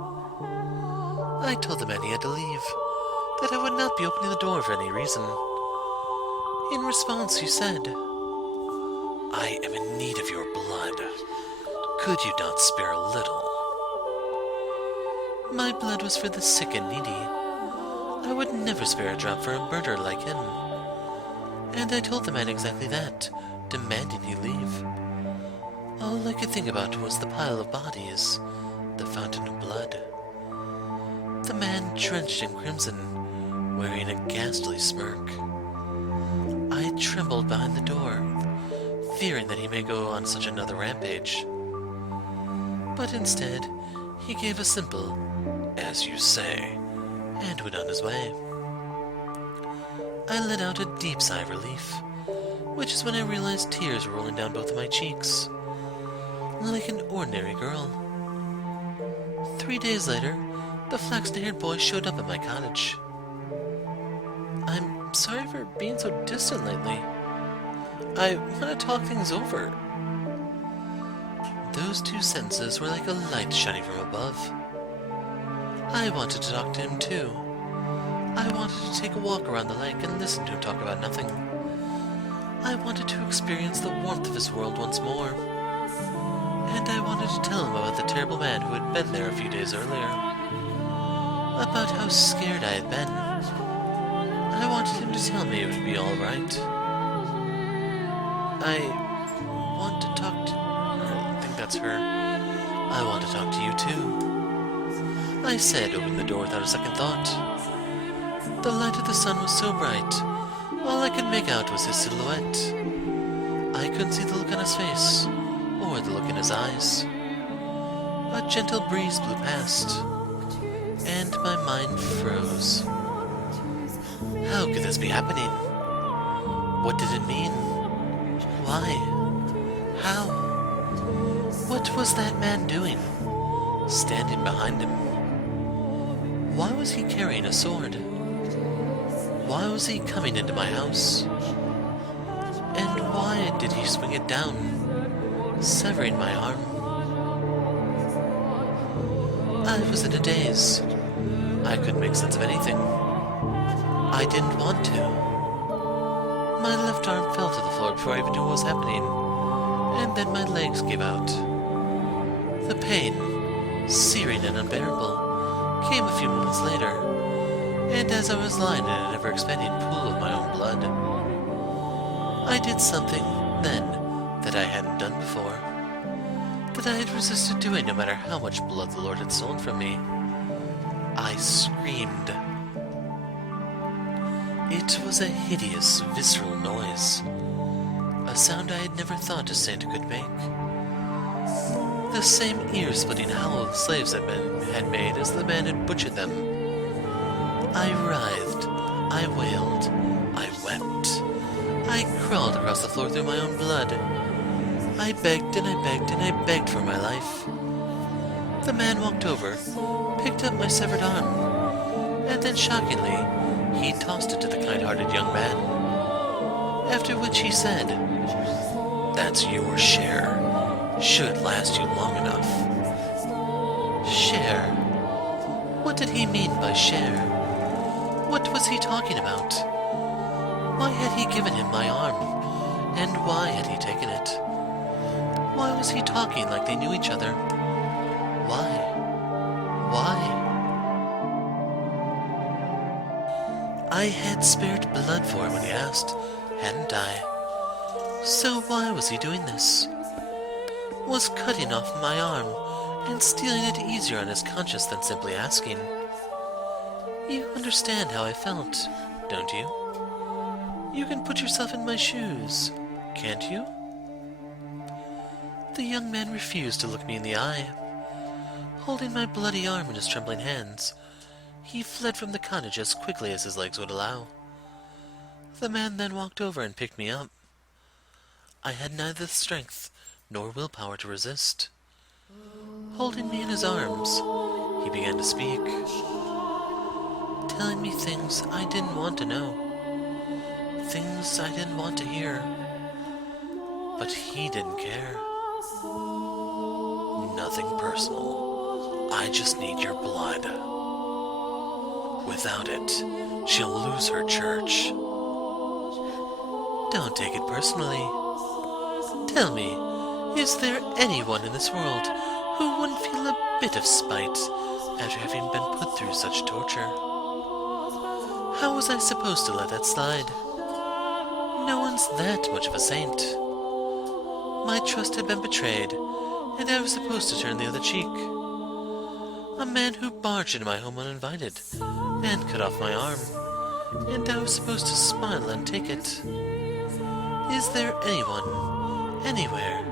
I told the man he had to leave, that I would not be opening the door for any reason. In response, you said, "I am in need of your blood. Could you not spare a little?" My blood was for the sick and needy. I would never spare a drop for a murderer like him. And I told the man exactly that, demanding he leave. All I could think about was the pile of bodies, the fountain of blood. The man drenched in crimson, wearing a ghastly smirk. I trembled behind the door, fearing that he may go on such another rampage. But instead, he gave a simple, "As you say," and went on his way. I let out a deep sigh of relief, which is when I realized tears were rolling down both of my cheeks, like an ordinary girl. 3 days later, the flaxen-haired boy showed up at my cottage. "I'm sorry for being so distant lately. I want to talk things over." Those 2 sentences were like a light shining from above. I wanted to talk to him too. I wanted to take a walk around the lake and listen to him talk about nothing. I wanted to experience the warmth of his world once more. And I wanted to tell him about the terrible man who had been there a few days earlier. About how scared I had been. I wanted him to tell me it would be all right. I want to talk to... I think that's her. "I want to talk to you too," I said, opening the door without a second thought. The light of the sun was so bright, all I could make out was his silhouette. I couldn't see the look on his face, or the look in his eyes. A gentle breeze blew past, and my mind froze. How could this be happening? What did it mean? Why? How? What was that man doing, standing behind him? Why was he carrying a sword? Why was he coming into my house? And why did he swing it down, severing my arm? I was in a daze. I couldn't make sense of anything. I didn't want to. My left arm fell to the floor before I even knew what was happening, and then my legs gave out. The pain, searing and unbearable, came a few moments later, and as I was lying in an ever-expanding pool of my own blood, I did something then that I hadn't done before, that I had resisted doing no matter how much blood the Lord had stolen from me. I screamed. It was a hideous, visceral noise, a sound I had never thought a saint could make. The same ear-splitting howl the slaves had made as the man had butchered them. I writhed, I wailed, I wept. I crawled across the floor through my own blood. I begged and I begged and I begged for my life. The man walked over, picked up my severed arm, and then shockingly, he tossed it to the kind-hearted young man. After which he said, "That's your share. Should last you long enough." Share? What did he mean by share? What was he talking about? Why had he given him my arm? And why had he taken it? Why was he talking like they knew each other? Why? Why? I had spared blood for him when he asked, hadn't I? So why was he doing this? Was cutting off my arm and stealing it easier on his conscience than simply asking? You understand how I felt, don't you? You can put yourself in my shoes, can't you? The young man refused to look me in the eye. Holding my bloody arm in his trembling hands, he fled from the cottage as quickly as his legs would allow. The man then walked over and picked me up. I had neither strength nor willpower to resist. Holding me in his arms, he began to speak, telling me things I didn't want to know, things I didn't want to hear. But he didn't care. "Nothing personal. I just need your blood." Without it, she'll lose her church. Don't take it personally. Tell me, is there anyone in this world who wouldn't feel a bit of spite after having been put through such torture? How was I supposed to let that slide? No one's that much of a saint. My trust had been betrayed, and I was supposed to turn the other cheek. A man who barged into my home uninvited and cut off my arm, and I was supposed to smile and take it. Is there anyone, anywhere,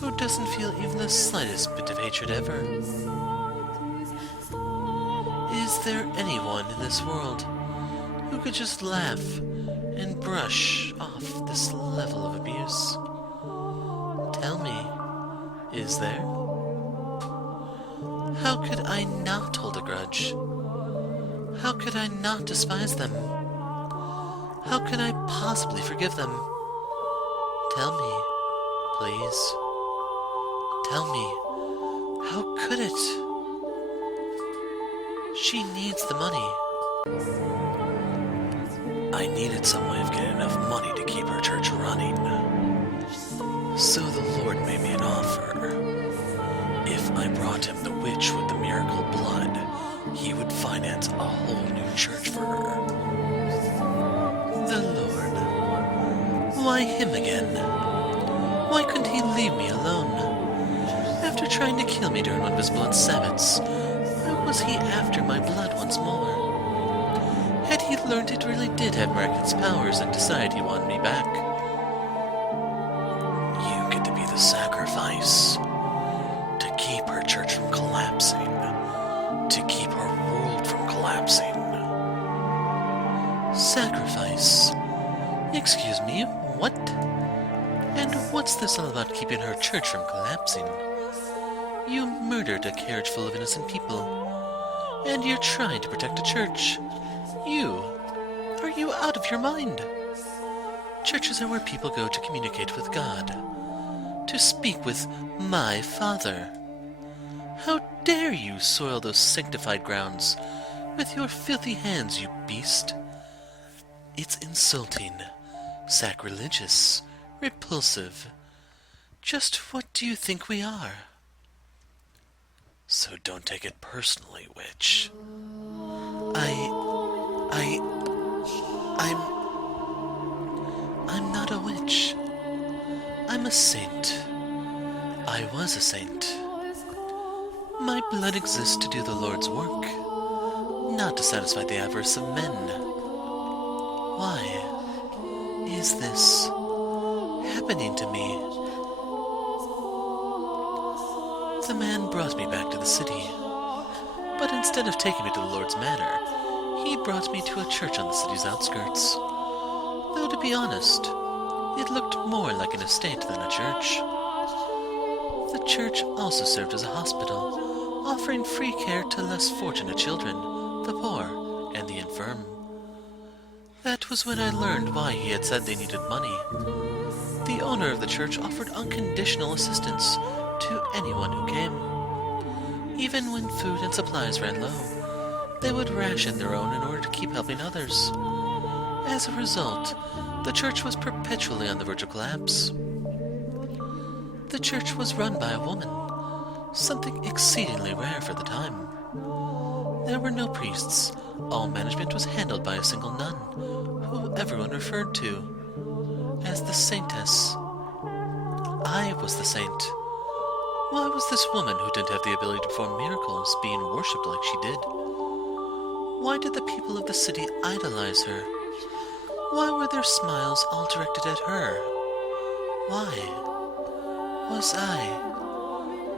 who doesn't feel even the slightest bit of hatred ever? Is there anyone in this world who could just laugh and brush off this level of abuse? Tell me, is there? How could I not hold a grudge? How could I not despise them? How could I possibly forgive them? Tell me, please. Tell me, how could it? She needs the money. I needed some way of getting enough money to keep her church running. So the Lord made me an offer. If I brought him the witch with the miracle blood, he would finance a whole new church for her. The Lord. Why him again? Why couldn't he leave me alone? After trying to kill me during one of his blood Sabbaths, why was he after my blood once more? Had he learned it really did have miraculous powers and decided he wanted me back? You get to be the sacrifice. To keep her church from collapsing. To keep her world from collapsing. Sacrifice? Excuse me, what? And what's this all about keeping her church from collapsing? You murdered a carriage full of innocent people, and you're trying to protect a church. Are you out of your mind? Churches are where people go to communicate with God, to speak with my Father. How dare you soil those sanctified grounds with your filthy hands, you beast? It's insulting, sacrilegious, repulsive. Just what do you think we are? So don't take it personally, witch. I'm not a witch. I'm a saint. I was a saint. My blood exists to do the Lord's work, not to satisfy the avarice of men. Why is this happening to me? The man brought me back to the city, but instead of taking me to the Lord's manor, he brought me to a church on the city's outskirts. Though, to be honest, it looked more like an estate than a church. The church also served as a hospital, offering free care to less fortunate children, the poor, and the infirm. That was when I learned why he had said they needed money. The owner of the church offered unconditional assistance to anyone who came. Even when food and supplies ran low, they would ration their own in order to keep helping others. As a result, the church was perpetually on the verge of collapse. The church was run by a woman, something exceedingly rare for the time. There were no priests. All management was handled by a single nun, who everyone referred to as the saintess. I was the saint. Why was this woman who didn't have the ability to perform miracles being worshipped like she did? Why did the people of the city idolize her? Why were their smiles all directed at her? Why was I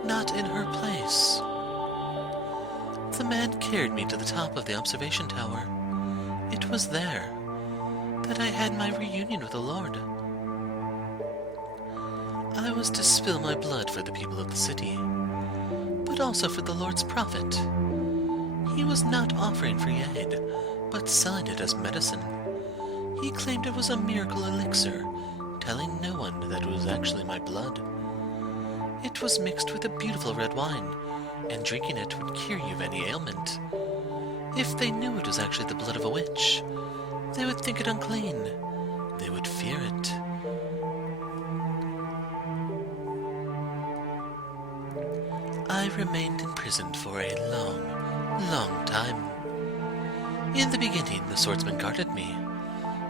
not in her place? The man carried me to the top of the observation tower. It was there that I had my reunion with the Lord. I was to spill my blood for the people of the city, but also for the Lord's prophet. He was not offering free aid, but selling it as medicine. He claimed it was a miracle elixir, telling no one that it was actually my blood. It was mixed with a beautiful red wine, and drinking it would cure you of any ailment. If they knew it was actually the blood of a witch, they would think it unclean. They would fear it. I remained imprisoned for a long time. In the beginning, the swordsman guarded me,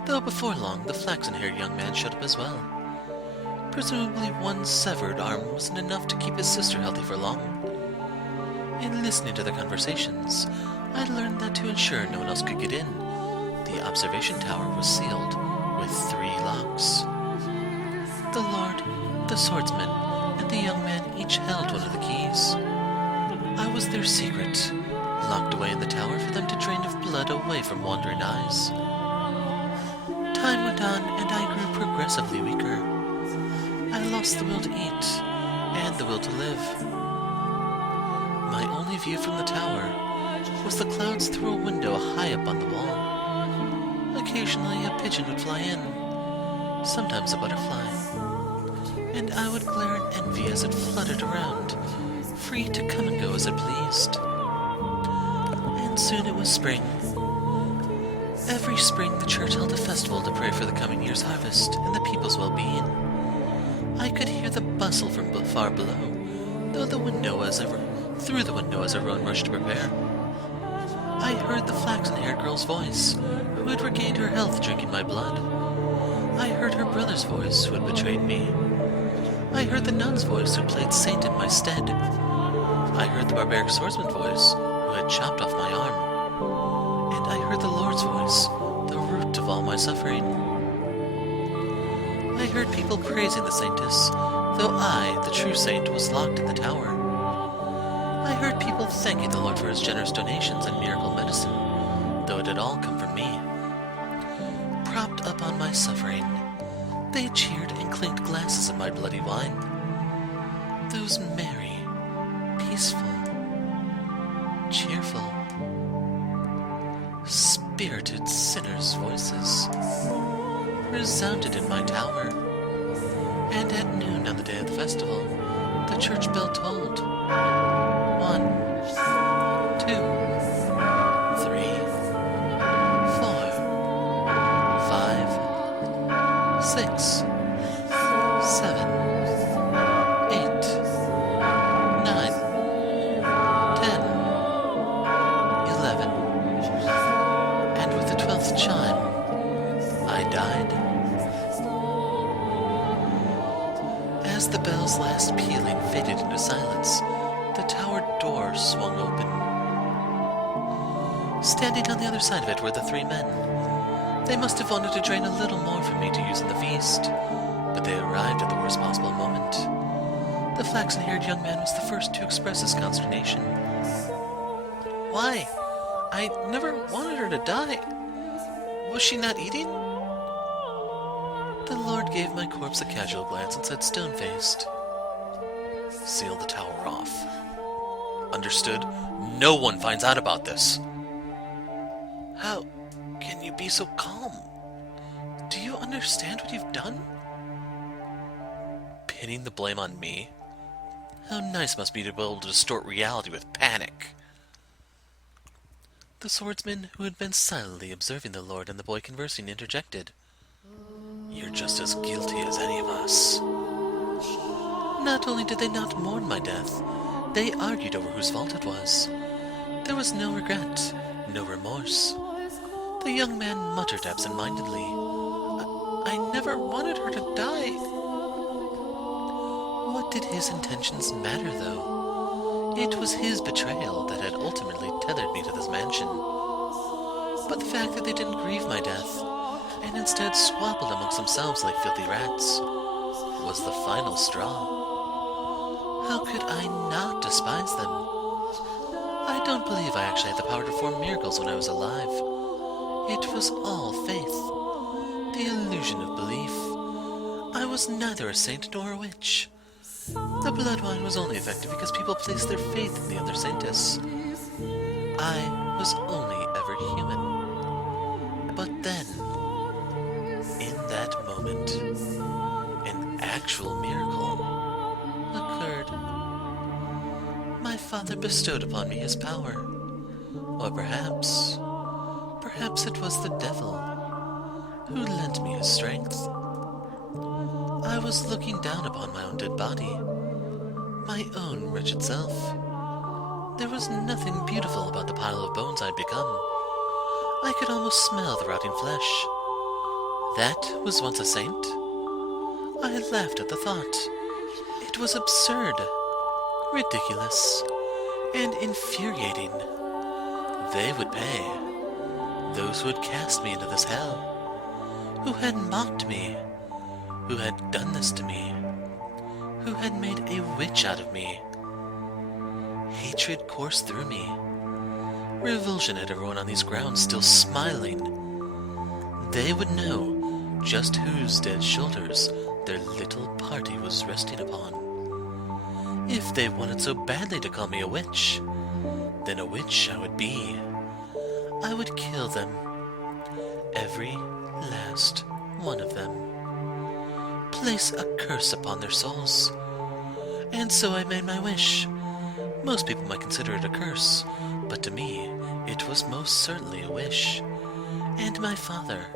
though before long the flaxen-haired young man showed up as well. Presumably one severed arm wasn't enough to keep his sister healthy for long. In listening to their conversations, I learned that to ensure no one else could get in, the observation tower was sealed with 3 locks. The Lord, the swordsman, and the young man each held one of the keys. I was their secret, locked away in the tower for them to drain of blood away from wandering eyes. Time went on, and I grew progressively weaker. I lost the will to eat, and the will to live. My only view from the tower was the clouds through a window high up on the wall. Occasionally a pigeon would fly in, sometimes a butterfly, and I would glare in envy as it fluttered around, free to come and go as it pleased. And soon it was spring. Every spring the church held a festival to pray for the coming year's harvest and the people's well-being. I could hear the bustle from far below, through the window as everyone rushed to prepare. I heard the flaxen-haired girl's voice, who had regained her health drinking my blood. I heard her brother's voice, who had betrayed me. I heard the nun's voice, who played saint in my stead. I heard the barbaric swordsman's voice, who had chopped off my arm. And I heard the Lord's voice, the root of all my suffering. I heard people praising the saintess, though I, the true saint, was locked in the tower. I heard people thanking the Lord for his generous donations and miracle medicine, though it had all come from me. Propped up on my suffering, they cheered and clinked glasses of my bloody wine. Those merry, peaceful, cheerful, spirited sinners' voices resounded in my tower, and at noon on the day of the festival, the church bell tolled. 1, 2, 3, 4, 5, 6, 7, 8, 9, 10, 11, and with the 12th chime, I died. As the bell's last pealing faded into silence, the tower door swung open. Standing on the other side of it were the 3 men. They must have wanted to drain a little more from me to use in the feast, but they arrived at the worst possible moment. The flaxen-haired young man was the first to express his consternation. Why? I never wanted her to die. Was she not eating? The Lord gave my corpse a casual glance and said stone-faced, "Seal the tower off. Understood? No one finds out about this." How can you be so calm? Do you understand what you've done? Pinning the blame on me? How nice must be to be able to distort reality with panic. The swordsman, who had been silently observing the Lord and the boy conversing, interjected. "You're just as guilty as any of us." Not only did they not mourn my death, they argued over whose fault it was. There was no regret, no remorse. The young man muttered absent-mindedly, I never wanted her to die." What did his intentions matter, though? It was his betrayal that had ultimately tethered me to this mansion. But the fact that they didn't grieve my death, and instead squabbled amongst themselves like filthy rats, was the final straw. How could I not despise them? I don't believe I actually had the power to perform miracles when I was alive. It was all faith, the illusion of belief. I was neither a saint nor a witch. The blood wine was only effective because people placed their faith in the other saintess. I was only ever human. But then, in that moment, an actual miracle occurred. My father bestowed upon me his power, Or perhaps it was the devil who lent me his strength. I was looking down upon my own dead body, my own wretched self. There was nothing beautiful about the pile of bones I'd become. I could almost smell the rotting flesh. That was once a saint? I laughed at the thought. It was absurd, ridiculous, and infuriating. They would pay. Those who had cast me into this hell, who had mocked me, who had done this to me, who had made a witch out of me. Hatred coursed through me. Revulsion at everyone on these grounds still smiling. They would know just whose dead shoulders their little party was resting upon. If they wanted so badly to call me a witch, then a witch I would be. I would kill them. Every last one of them. Place a curse upon their souls. And so I made my wish. Most people might consider it a curse, but to me, it was most certainly a wish. And my father,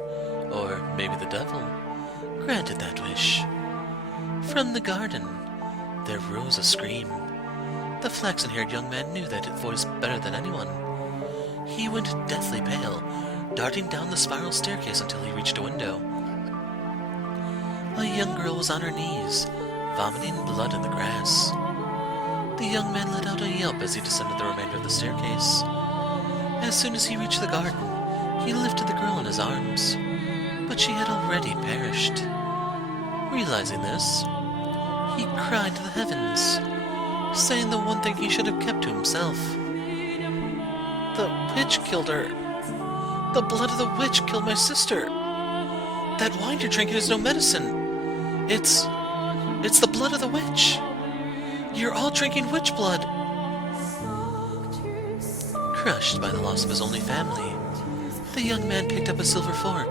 or maybe the devil, granted that wish. From the garden, there rose a scream. The flaxen-haired young man knew that voice better than anyone. He went deathly pale, darting down the spiral staircase until he reached a window. A young girl was on her knees, vomiting blood in the grass. The young man let out a yelp as he descended the remainder of the staircase. As soon as he reached the garden, he lifted the girl in his arms, but she had already perished. Realizing this, he cried to the heavens, saying the one thing he should have kept to himself. The witch killed her. The blood of the witch killed my sister. That wine you're drinking is no medicine. It's the blood of the witch. You're all drinking witch blood. Crushed by the loss of his only family, the young man picked up a silver fork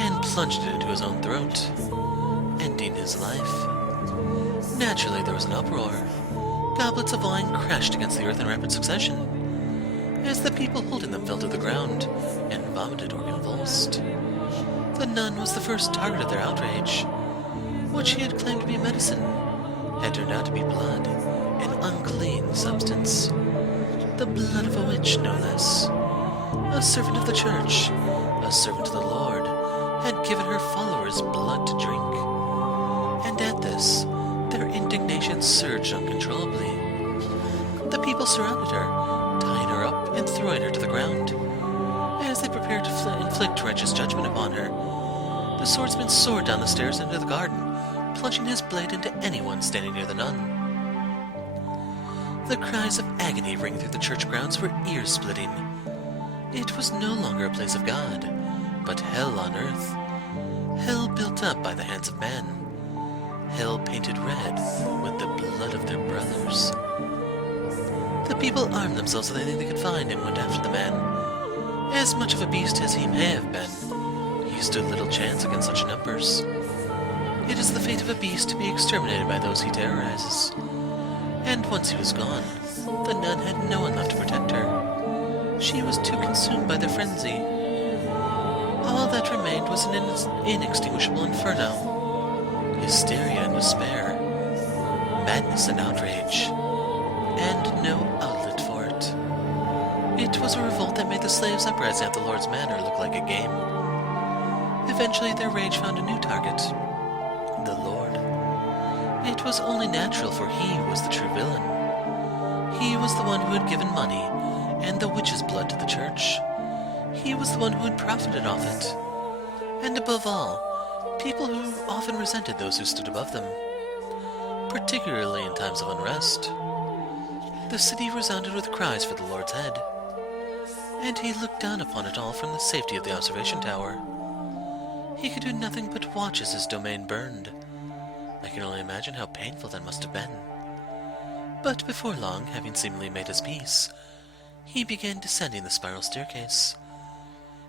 and plunged it into his own throat, ending his life. Naturally, there was an uproar. Goblets of wine crashed against the earth in rapid succession, as the people holding them fell to the ground and vomited or convulsed. The nun was the first target of their outrage. What she had claimed to be medicine had turned out to be blood, an unclean substance. The blood of a witch, no less. A servant of the church, a servant of the Lord, had given her followers blood to drink. And at this, their indignation surged uncontrollably. The people surrounded her, tying her up and throwing her to the ground. As they prepared to inflict righteous judgment upon her, the swordsman soared down the stairs into the garden, plunging his blade into anyone standing near the nun. The cries of agony ringing through the church grounds were ear-splitting. It was no longer a place of God, but hell on earth. Hell built up by the hands of men. Hell painted red with the blood of their brothers. The people armed themselves with anything they could find and went after the man. As much of a beast as he may have been, he stood little chance against such numbers. It is the fate of a beast to be exterminated by those he terrorizes. And once he was gone, the nun had no one left to protect her. She was too consumed by their frenzy. All that remained was an inextinguishable inferno. Hysteria and despair. Madness and outrage. And no outlet for it. It was a revolt that made the slaves uprising at the Lord's manor look like a game. Eventually their rage found a new target. The Lord. It was only natural, for he was the true villain. He was the one who had given money and the witch's blood to the church. He was the one who had profited off it. And above all, people who often resented those who stood above them, particularly in times of unrest. The city resounded with cries for the Lord's head, and he looked down upon it all from the safety of the observation tower. He could do nothing but watch as his domain burned. I can only imagine how painful that must have been. But before long, having seemingly made his peace, he began descending the spiral staircase.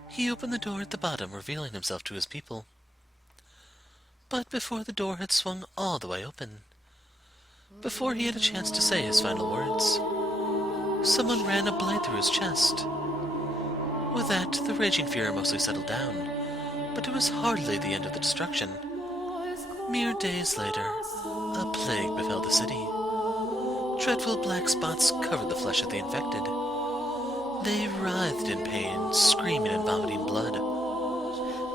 He opened the door at the bottom, revealing himself to his people. But before the door had swung all the way open, before he had a chance to say his final words, someone ran a blade through his chest. With that, the raging fear mostly settled down, but it was hardly the end of the destruction. Mere days later, a plague befell the city. Dreadful black spots covered the flesh of the infected. They writhed in pain, screaming and vomiting blood.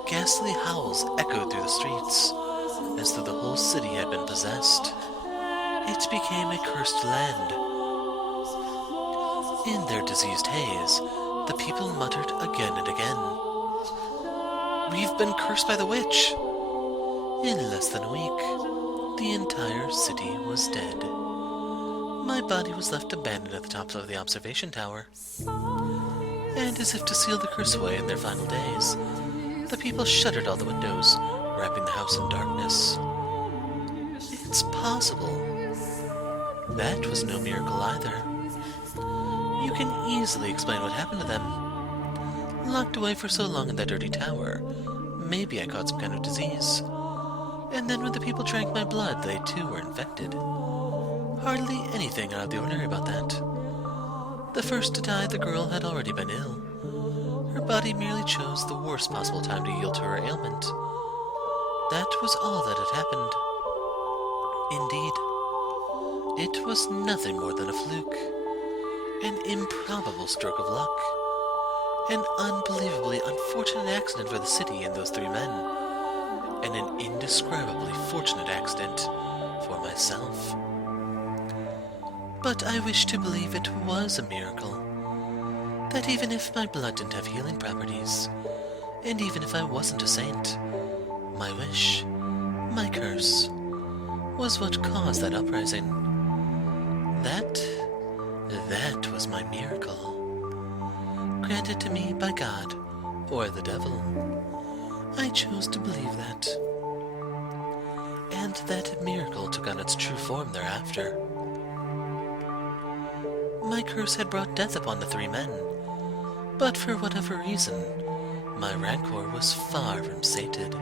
Ghastly howls echoed through the streets, as though the whole city had been possessed. It became a cursed land. In their diseased haze, the people muttered again and again, "We've been cursed by the witch!" In less than a week, the entire city was dead. My body was left abandoned at the top of the observation tower. And as if to seal the curse away in their final days, the people shuttered all the windows, wrapping the house in darkness. It's possible. That was no miracle either. You can easily explain what happened to them. Locked away for so long in that dirty tower, maybe I caught some kind of disease. And then when the people drank my blood, they too were infected. Hardly anything out of the ordinary about that. The first to die, the girl had already been ill. Her body merely chose the worst possible time to yield to her ailment. That was all that had happened. Indeed, it was nothing more than a fluke. An improbable stroke of luck. An unbelievably unfortunate accident for the city and those three men. And an indescribably fortunate accident for myself. But I wish to believe it was a miracle. That even if my blood didn't have healing properties, and even if I wasn't a saint, my wish, my curse, was what caused that uprising. That was my miracle. Granted to me by God, or the devil. I chose to believe that. And that miracle took on its true form thereafter. My curse had brought death upon the three men, but for whatever reason, my rancor was far from sated.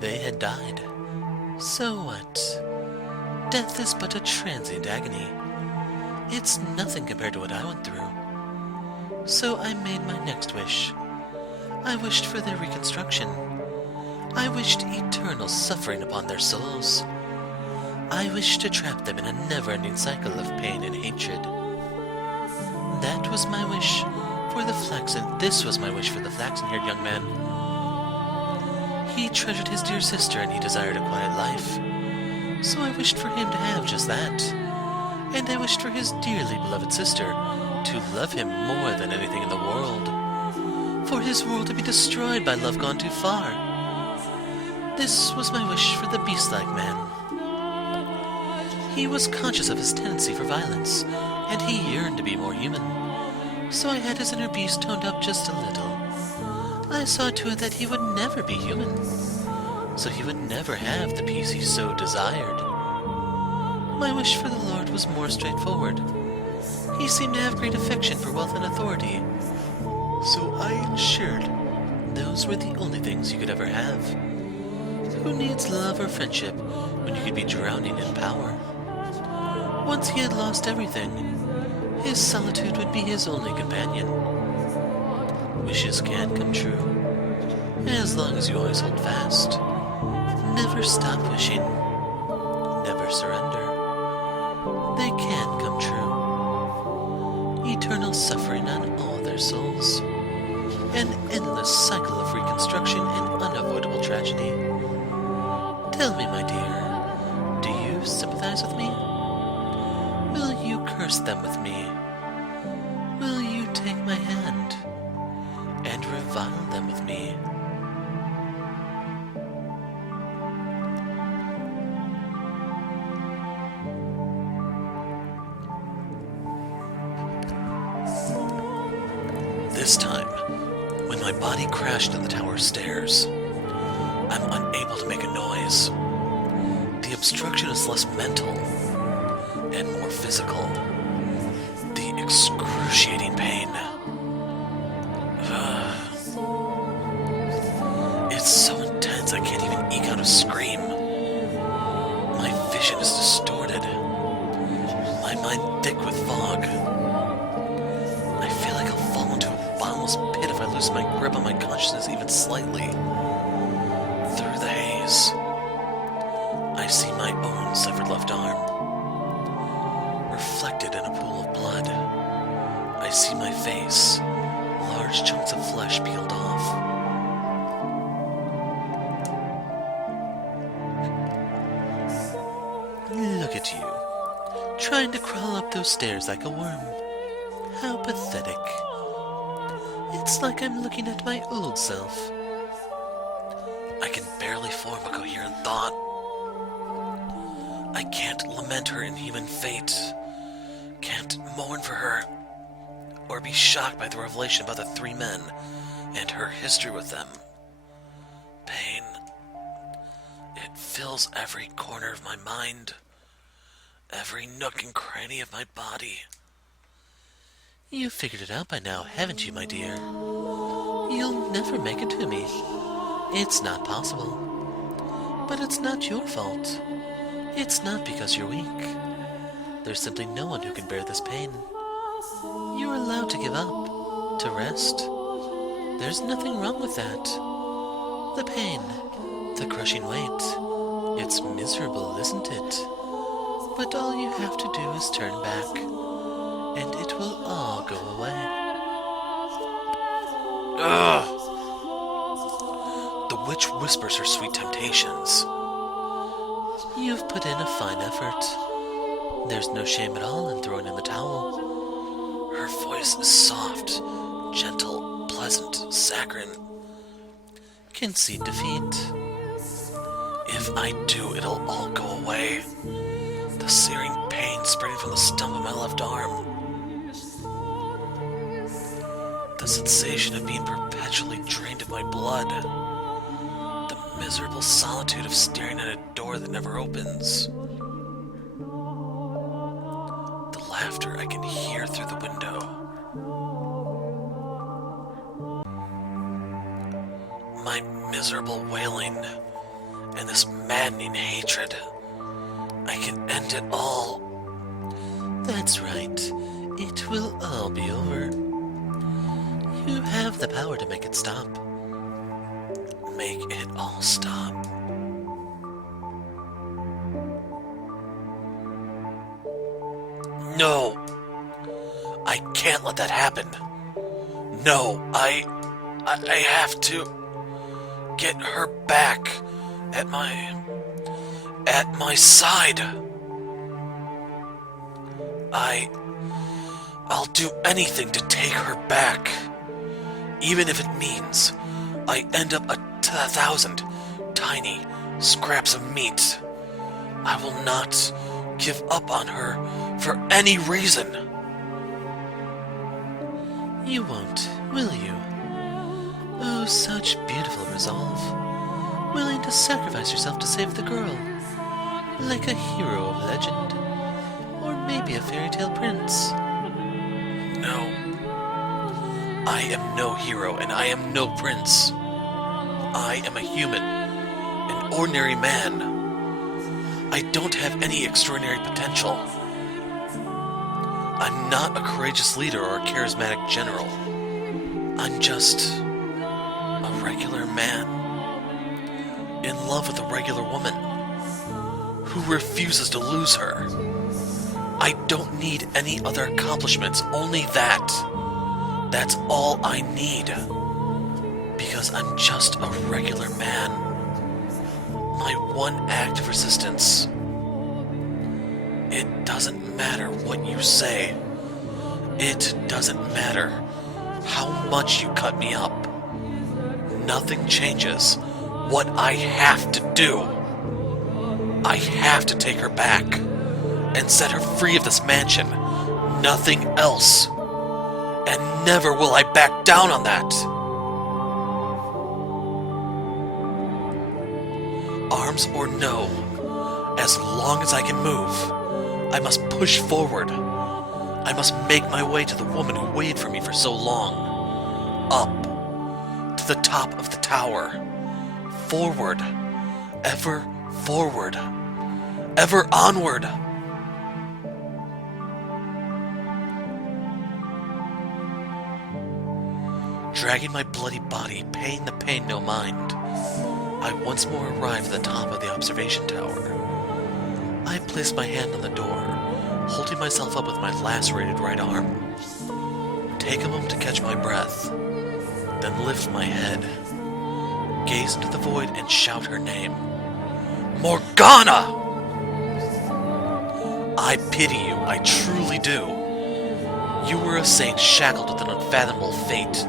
They had died. So what? Death is but a transient agony. It's nothing compared to what I went through. So I made my next wish. I wished for their reconstruction. I wished eternal suffering upon their souls. I wished to trap them in a never-ending cycle of pain and hatred. That was my wish for the flaxen. This was my wish for the flaxen-haired young man. He treasured his dear sister and he desired a quiet life. So I wished for him to have just that. And I wished for his dearly beloved sister to love him more than anything in the world. For his world to be destroyed by love gone too far. This was my wish for the beast-like man. He was conscious of his tendency for violence, and he yearned to be more human. So I had his inner beast toned up just a little. I saw to it that he would never be human, so he would never have the peace he so desired. My wish for the Lord was more straightforward. He seemed to have great affection for wealth and authority, so I ensured those were the only things you could ever have. Who needs love or friendship when you could be drowning in power? Once he had lost everything, his solitude would be his only companion. Wishes can come true, as long as you always hold fast. Never stop wishing. Never surrender. They can come true. Eternal suffering on all their souls. An endless cycle of reconstruction and unavoidable tragedy. Tell me, my dear, do you sympathize with me? Will you curse them with me? Will you take my hand and revile them with me? This time, when my body crashed in the tower stairs, I'm unable to make a noise. The obstruction is less mental and more physical. The excruciating pain. It's so intense I can't even eke out a scream. My vision is distorted. My mind thick with fog. gaze. I see my own severed left arm, reflected in a pool of blood. I see my face, large chunks of flesh peeled off. Look at you, trying to crawl up those stairs like a worm. How pathetic. It's like I'm looking at my old self. I can barely form a coherent thought. I can't lament her inhuman fate, can't mourn for her, or be shocked by the revelation about the 3 men and her history with them. Pain. It fills every corner of my mind, every nook and cranny of my body. You've figured it out by now, haven't you, my dear? You'll never make it to me. It's not possible. But it's not your fault. It's not because you're weak. There's simply no one who can bear this pain. You're allowed to give up, to rest. There's nothing wrong with that. The pain, the crushing weight, it's miserable, isn't it? But all you have to do is turn back, and it will all go away. Ugh! The witch whispers her sweet temptations. You've put in a fine effort. There's no shame at all in throwing in the towel. Her voice is soft, gentle, pleasant, saccharine. Concede defeat. If I do, it'll all go away. The searing pain spreading from the stump of my left arm. The sensation of being perpetually drained of my blood. The miserable solitude of staring at a door that never opens. The laughter I can hear through the window. My miserable wailing and this maddening hatred. I can end it all. That's right. It will all be over. You have the power to make it stop. Make it all stop. No! I can't let that happen. No, I have to get her back at my side. I'll do anything to take her back, even if it means I end up 1,000 tiny scraps of meat. I will not give up on her for any reason. You won't, will you? Oh, such beautiful resolve. Willing to sacrifice yourself to save the girl. Like a hero of legend. Or maybe a fairy tale prince. No. I am no hero and I am no prince. I am a human. An ordinary man. I don't have any extraordinary potential. I'm not a courageous leader or a charismatic general. I'm just a regular man, in love with a regular woman, who refuses to lose her. I don't need any other accomplishments, only that. That's all I need. Because I'm just a regular man. My one act of resistance. It doesn't matter what you say. It doesn't matter how much you cut me up. Nothing changes what I have to do. I have to take her back and set her free of this mansion. Nothing else. And never will I back down on that. Arms or no, as long as I can move, I must push forward. I must make my way to the woman who waited for me for so long. Up. To the top of the tower. Forward. Ever forward. Ever onward. Dragging my bloody body, paying the pain no mind. I once more arrive at the top of the observation tower. I place my hand on the door, holding myself up with my lacerated right arm. Take a moment to catch my breath, then lift my head, gaze into the void, and shout her name. Morgana! I pity you, I truly do. You were a saint shackled with an unfathomable fate,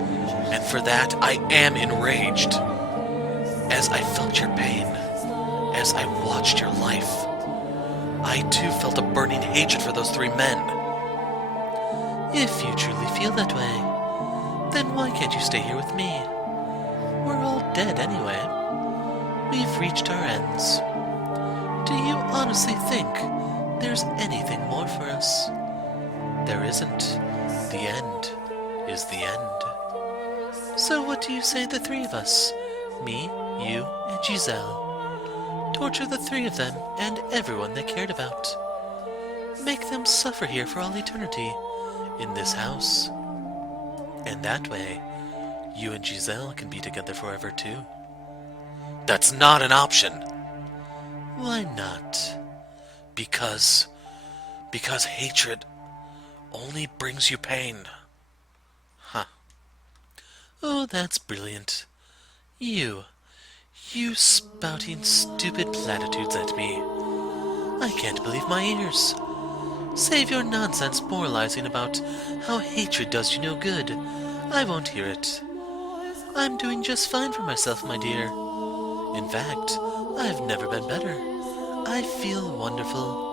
and for that I am enraged. As I felt your pain, as I watched your life, I too felt a burning hatred for those 3 men. If you truly feel that way, then why can't you stay here with me? We're all dead anyway. We've reached our ends. Do you honestly think there's anything more for us? There isn't. The end is the end. So what do you say the 3 of us, me, you, and Giselle, torture the 3 of them and everyone they cared about? Make them suffer here for all eternity, in this house. And that way, you and Giselle can be together forever too. That's not an option. Why not? Because hatred only brings you pain. Huh. Oh, that's brilliant. You spouting stupid platitudes at me. I can't believe my ears. Save your nonsense moralizing about how hatred does you no good. I won't hear it. I'm doing just fine for myself, my dear. In fact, I've never been better. I feel wonderful.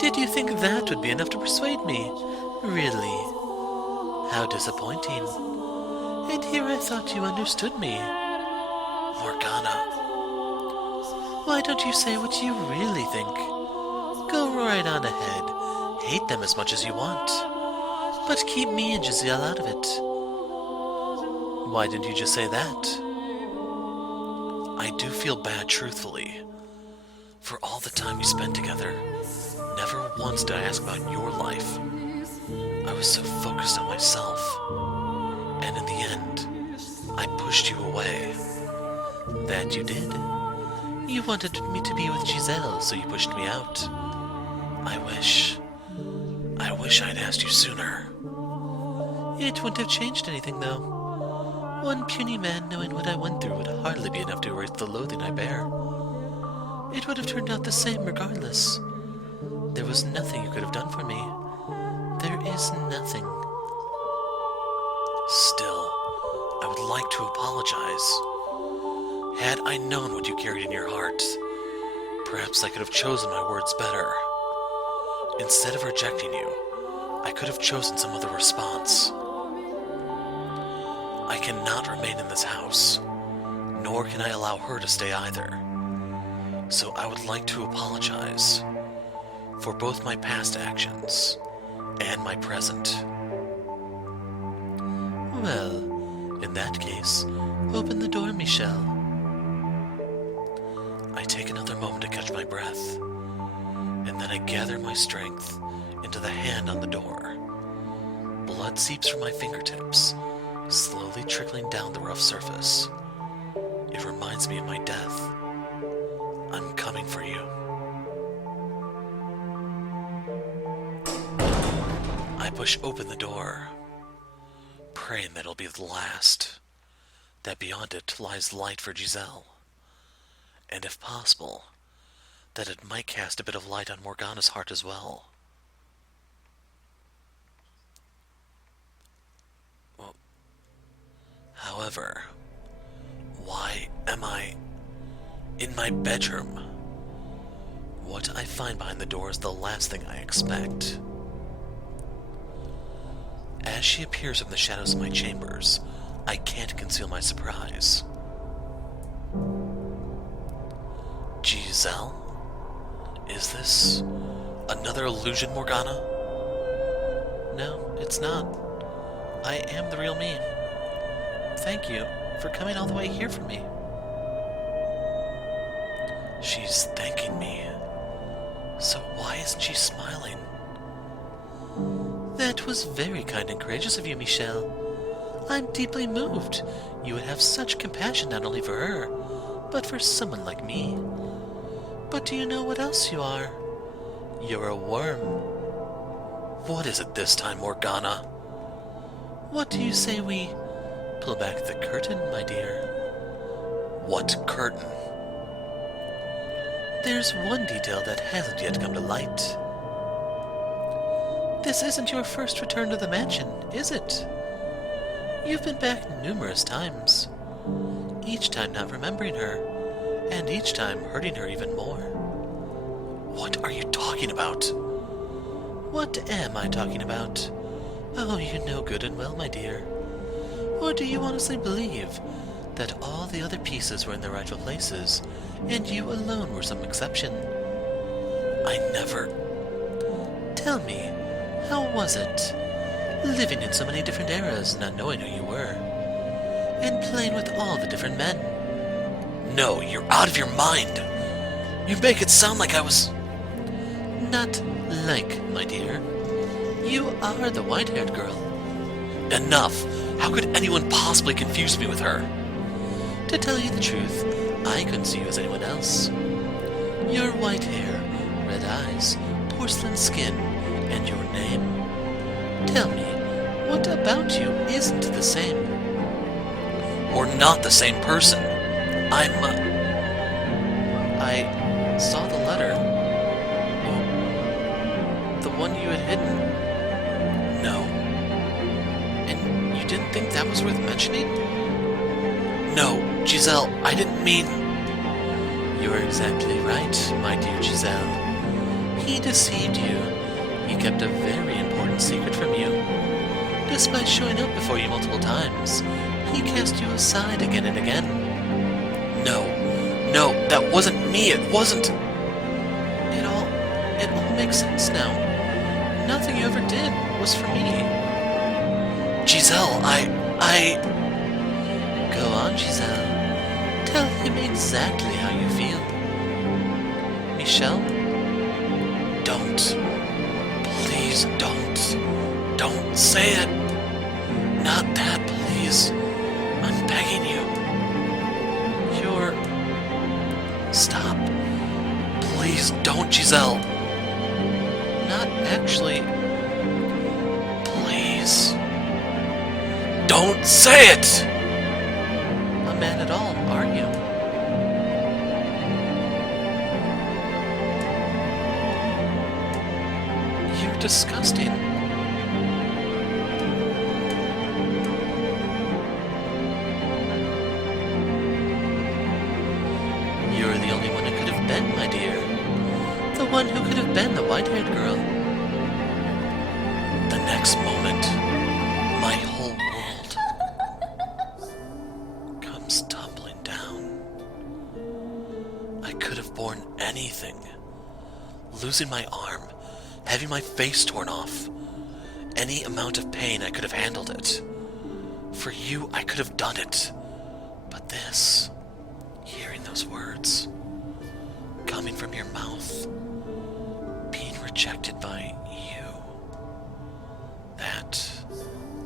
Did you think that would be enough to persuade me? Really? How disappointing. And here I thought you understood me. Morgana. Why don't you say what you really think? Go right on ahead. Hate them as much as you want. But keep me and Giselle out of it. Why didn't you just say that? I do feel bad, truthfully. For all the time we spent together, never once did I ask about your life. I was so focused on myself. And in the end, I pushed you away. That you did. You wanted me to be with Giselle, so you pushed me out. I wish I'd asked you sooner. It wouldn't have changed anything, though. One puny man knowing what I went through would hardly be enough to erase the loathing I bear. It would have turned out the same regardless. There was nothing you could have done for me. There is nothing. Still, I would like to apologize. Had I known what you carried in your heart, perhaps I could have chosen my words better. Instead of rejecting you, I could have chosen some other response. I cannot remain in this house, nor can I allow her to stay either. So I would like to apologize for both my past actions and my present. Well, in that case, open the door, Michel. I take another moment to catch my breath, and then I gather my strength into the hand on the door. Blood seeps from my fingertips, slowly trickling down the rough surface. It reminds me of my death. I'm coming for you. I push open the door, praying that it'll be the last, that beyond it lies light for Giselle, and if possible, that it might cast a bit of light on Morgana's heart as well. However, why am I in my bedroom? What I find behind the door is the last thing I expect. As she appears from the shadows of my chambers, I can't conceal my surprise. Giselle? Is this another illusion, Morgana? No, it's not. I am the real me. Thank you for coming all the way here for me. She's thanking me. So why isn't she smiling? That was very kind and courageous of you, Michel. I'm deeply moved. You would have such compassion not only for her, but for someone like me. But do you know what else you are? You're a worm. What is it this time, Morgana? What do you say we pull back the curtain, my dear? What curtain? There's one detail that hasn't yet come to light. This isn't your first return to the mansion, is it? You've been back numerous times, each time not remembering her, and each time hurting her even more. What are you talking about? What am I talking about? Oh, you know good and well, my dear. Or do you honestly believe that all the other pieces were in their rightful places, and you alone were some exception? I never... Tell me, how was it, living in so many different eras, not knowing who you were, and playing with all the different men? No, you're out of your mind. You make it sound like I was... Not like, my dear. You are the white-haired girl. Enough! How could anyone possibly confuse me with her? To tell you the truth, I couldn't see you as anyone else. Your white hair, red eyes, porcelain skin, and your name. Tell me, what about you isn't the same? We're not the same person. I saw the letter. Oh, the one you had hidden. No. And you didn't think that was worth mentioning? No, Giselle, I didn't mean... You're exactly right, my dear Giselle. He deceived you. He kept a very important secret from you. Despite showing up before you multiple times, he cast you aside again and again. No, that wasn't me, it wasn't... It all makes sense now. Nothing you ever did was for me. Giselle, Go on, Giselle. Tell him exactly how you feel. Michel? Don't. Please don't. Don't say it. Not that, please. I'm begging you. Stop. Please don't, Giselle. Not actually. Please. Don't say it! A man at all, are you? You're disgusting. You're the only one who could have been, my dear. The one who could have been the white-haired girl. The next moment, my whole world comes tumbling down. I could have borne anything. Losing my arm, having my face torn off. Any amount of pain, I could have handled it. For you, I could have done it. But this, hearing those words, coming from your mouth, being rejected by you, that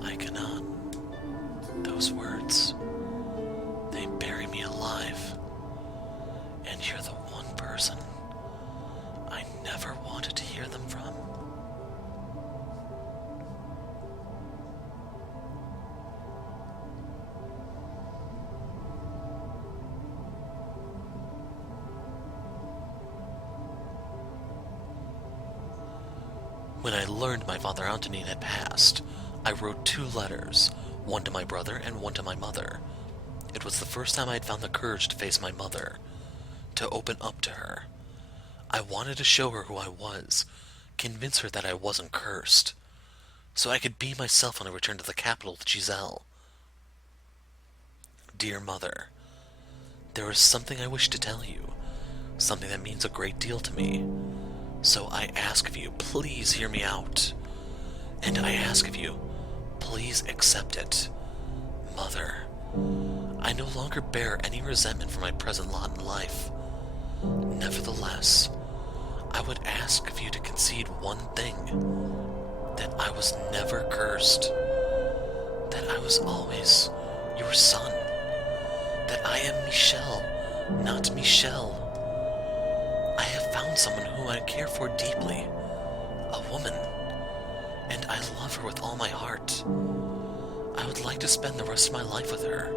I cannot. Those words, they bury me alive. And you're the one person I never wanted to hear them from. When I learned my father Antonin had passed, I wrote 2 letters, one to my brother and one to my mother. It was the first time I had found the courage to face my mother, to open up to her. I wanted to show her who I was, convince her that I wasn't cursed, so I could be myself when I returned to the capital with Giselle. Dear Mother, there is something I wish to tell you, something that means a great deal to me. So I ask of you, please hear me out. And I ask of you, please accept it. Mother, I no longer bear any resentment for my present lot in life. Nevertheless, I would ask of you to concede one thing, that I was never cursed. that I was always your son, that I am Michel, not Michel. I have found someone whom I care for deeply, a woman, and I love her with all my heart. I would like to spend the rest of my life with her.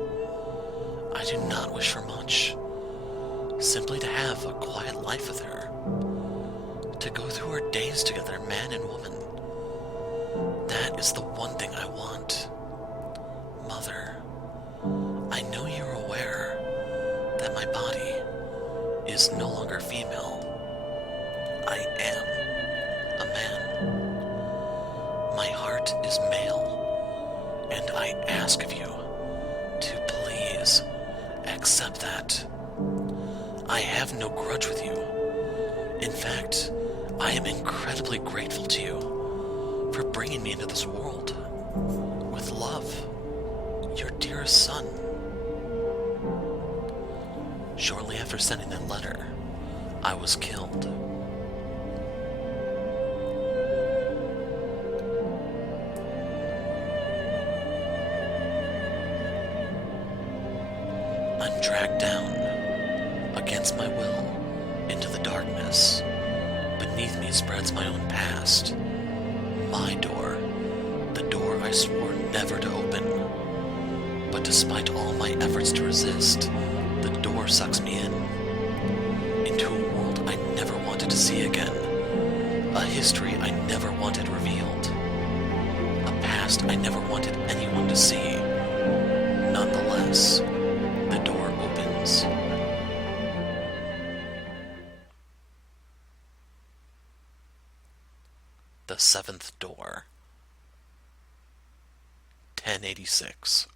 I do not wish for much, simply to have a quiet life with her, to go through our days together, man and woman. That is the one thing I want. Mother, I know you're aware that my body is no longer female. I am a man. My heart is male, and I ask of you to please accept that. I have no grudge with you. In fact, I am incredibly grateful to you for bringing me into this world. With love, your dearest son. Shortly after sending that letter, I was killed. I'm dragged down, against my will, into the darkness. Beneath me spreads my own past. My door, the door I swore never to open. But despite all my efforts to resist, the door sucks me into a world I never wanted to see again, a history I never wanted revealed, a past I never wanted anyone to see. Nonetheless, the door opens. The seventh door. 1086.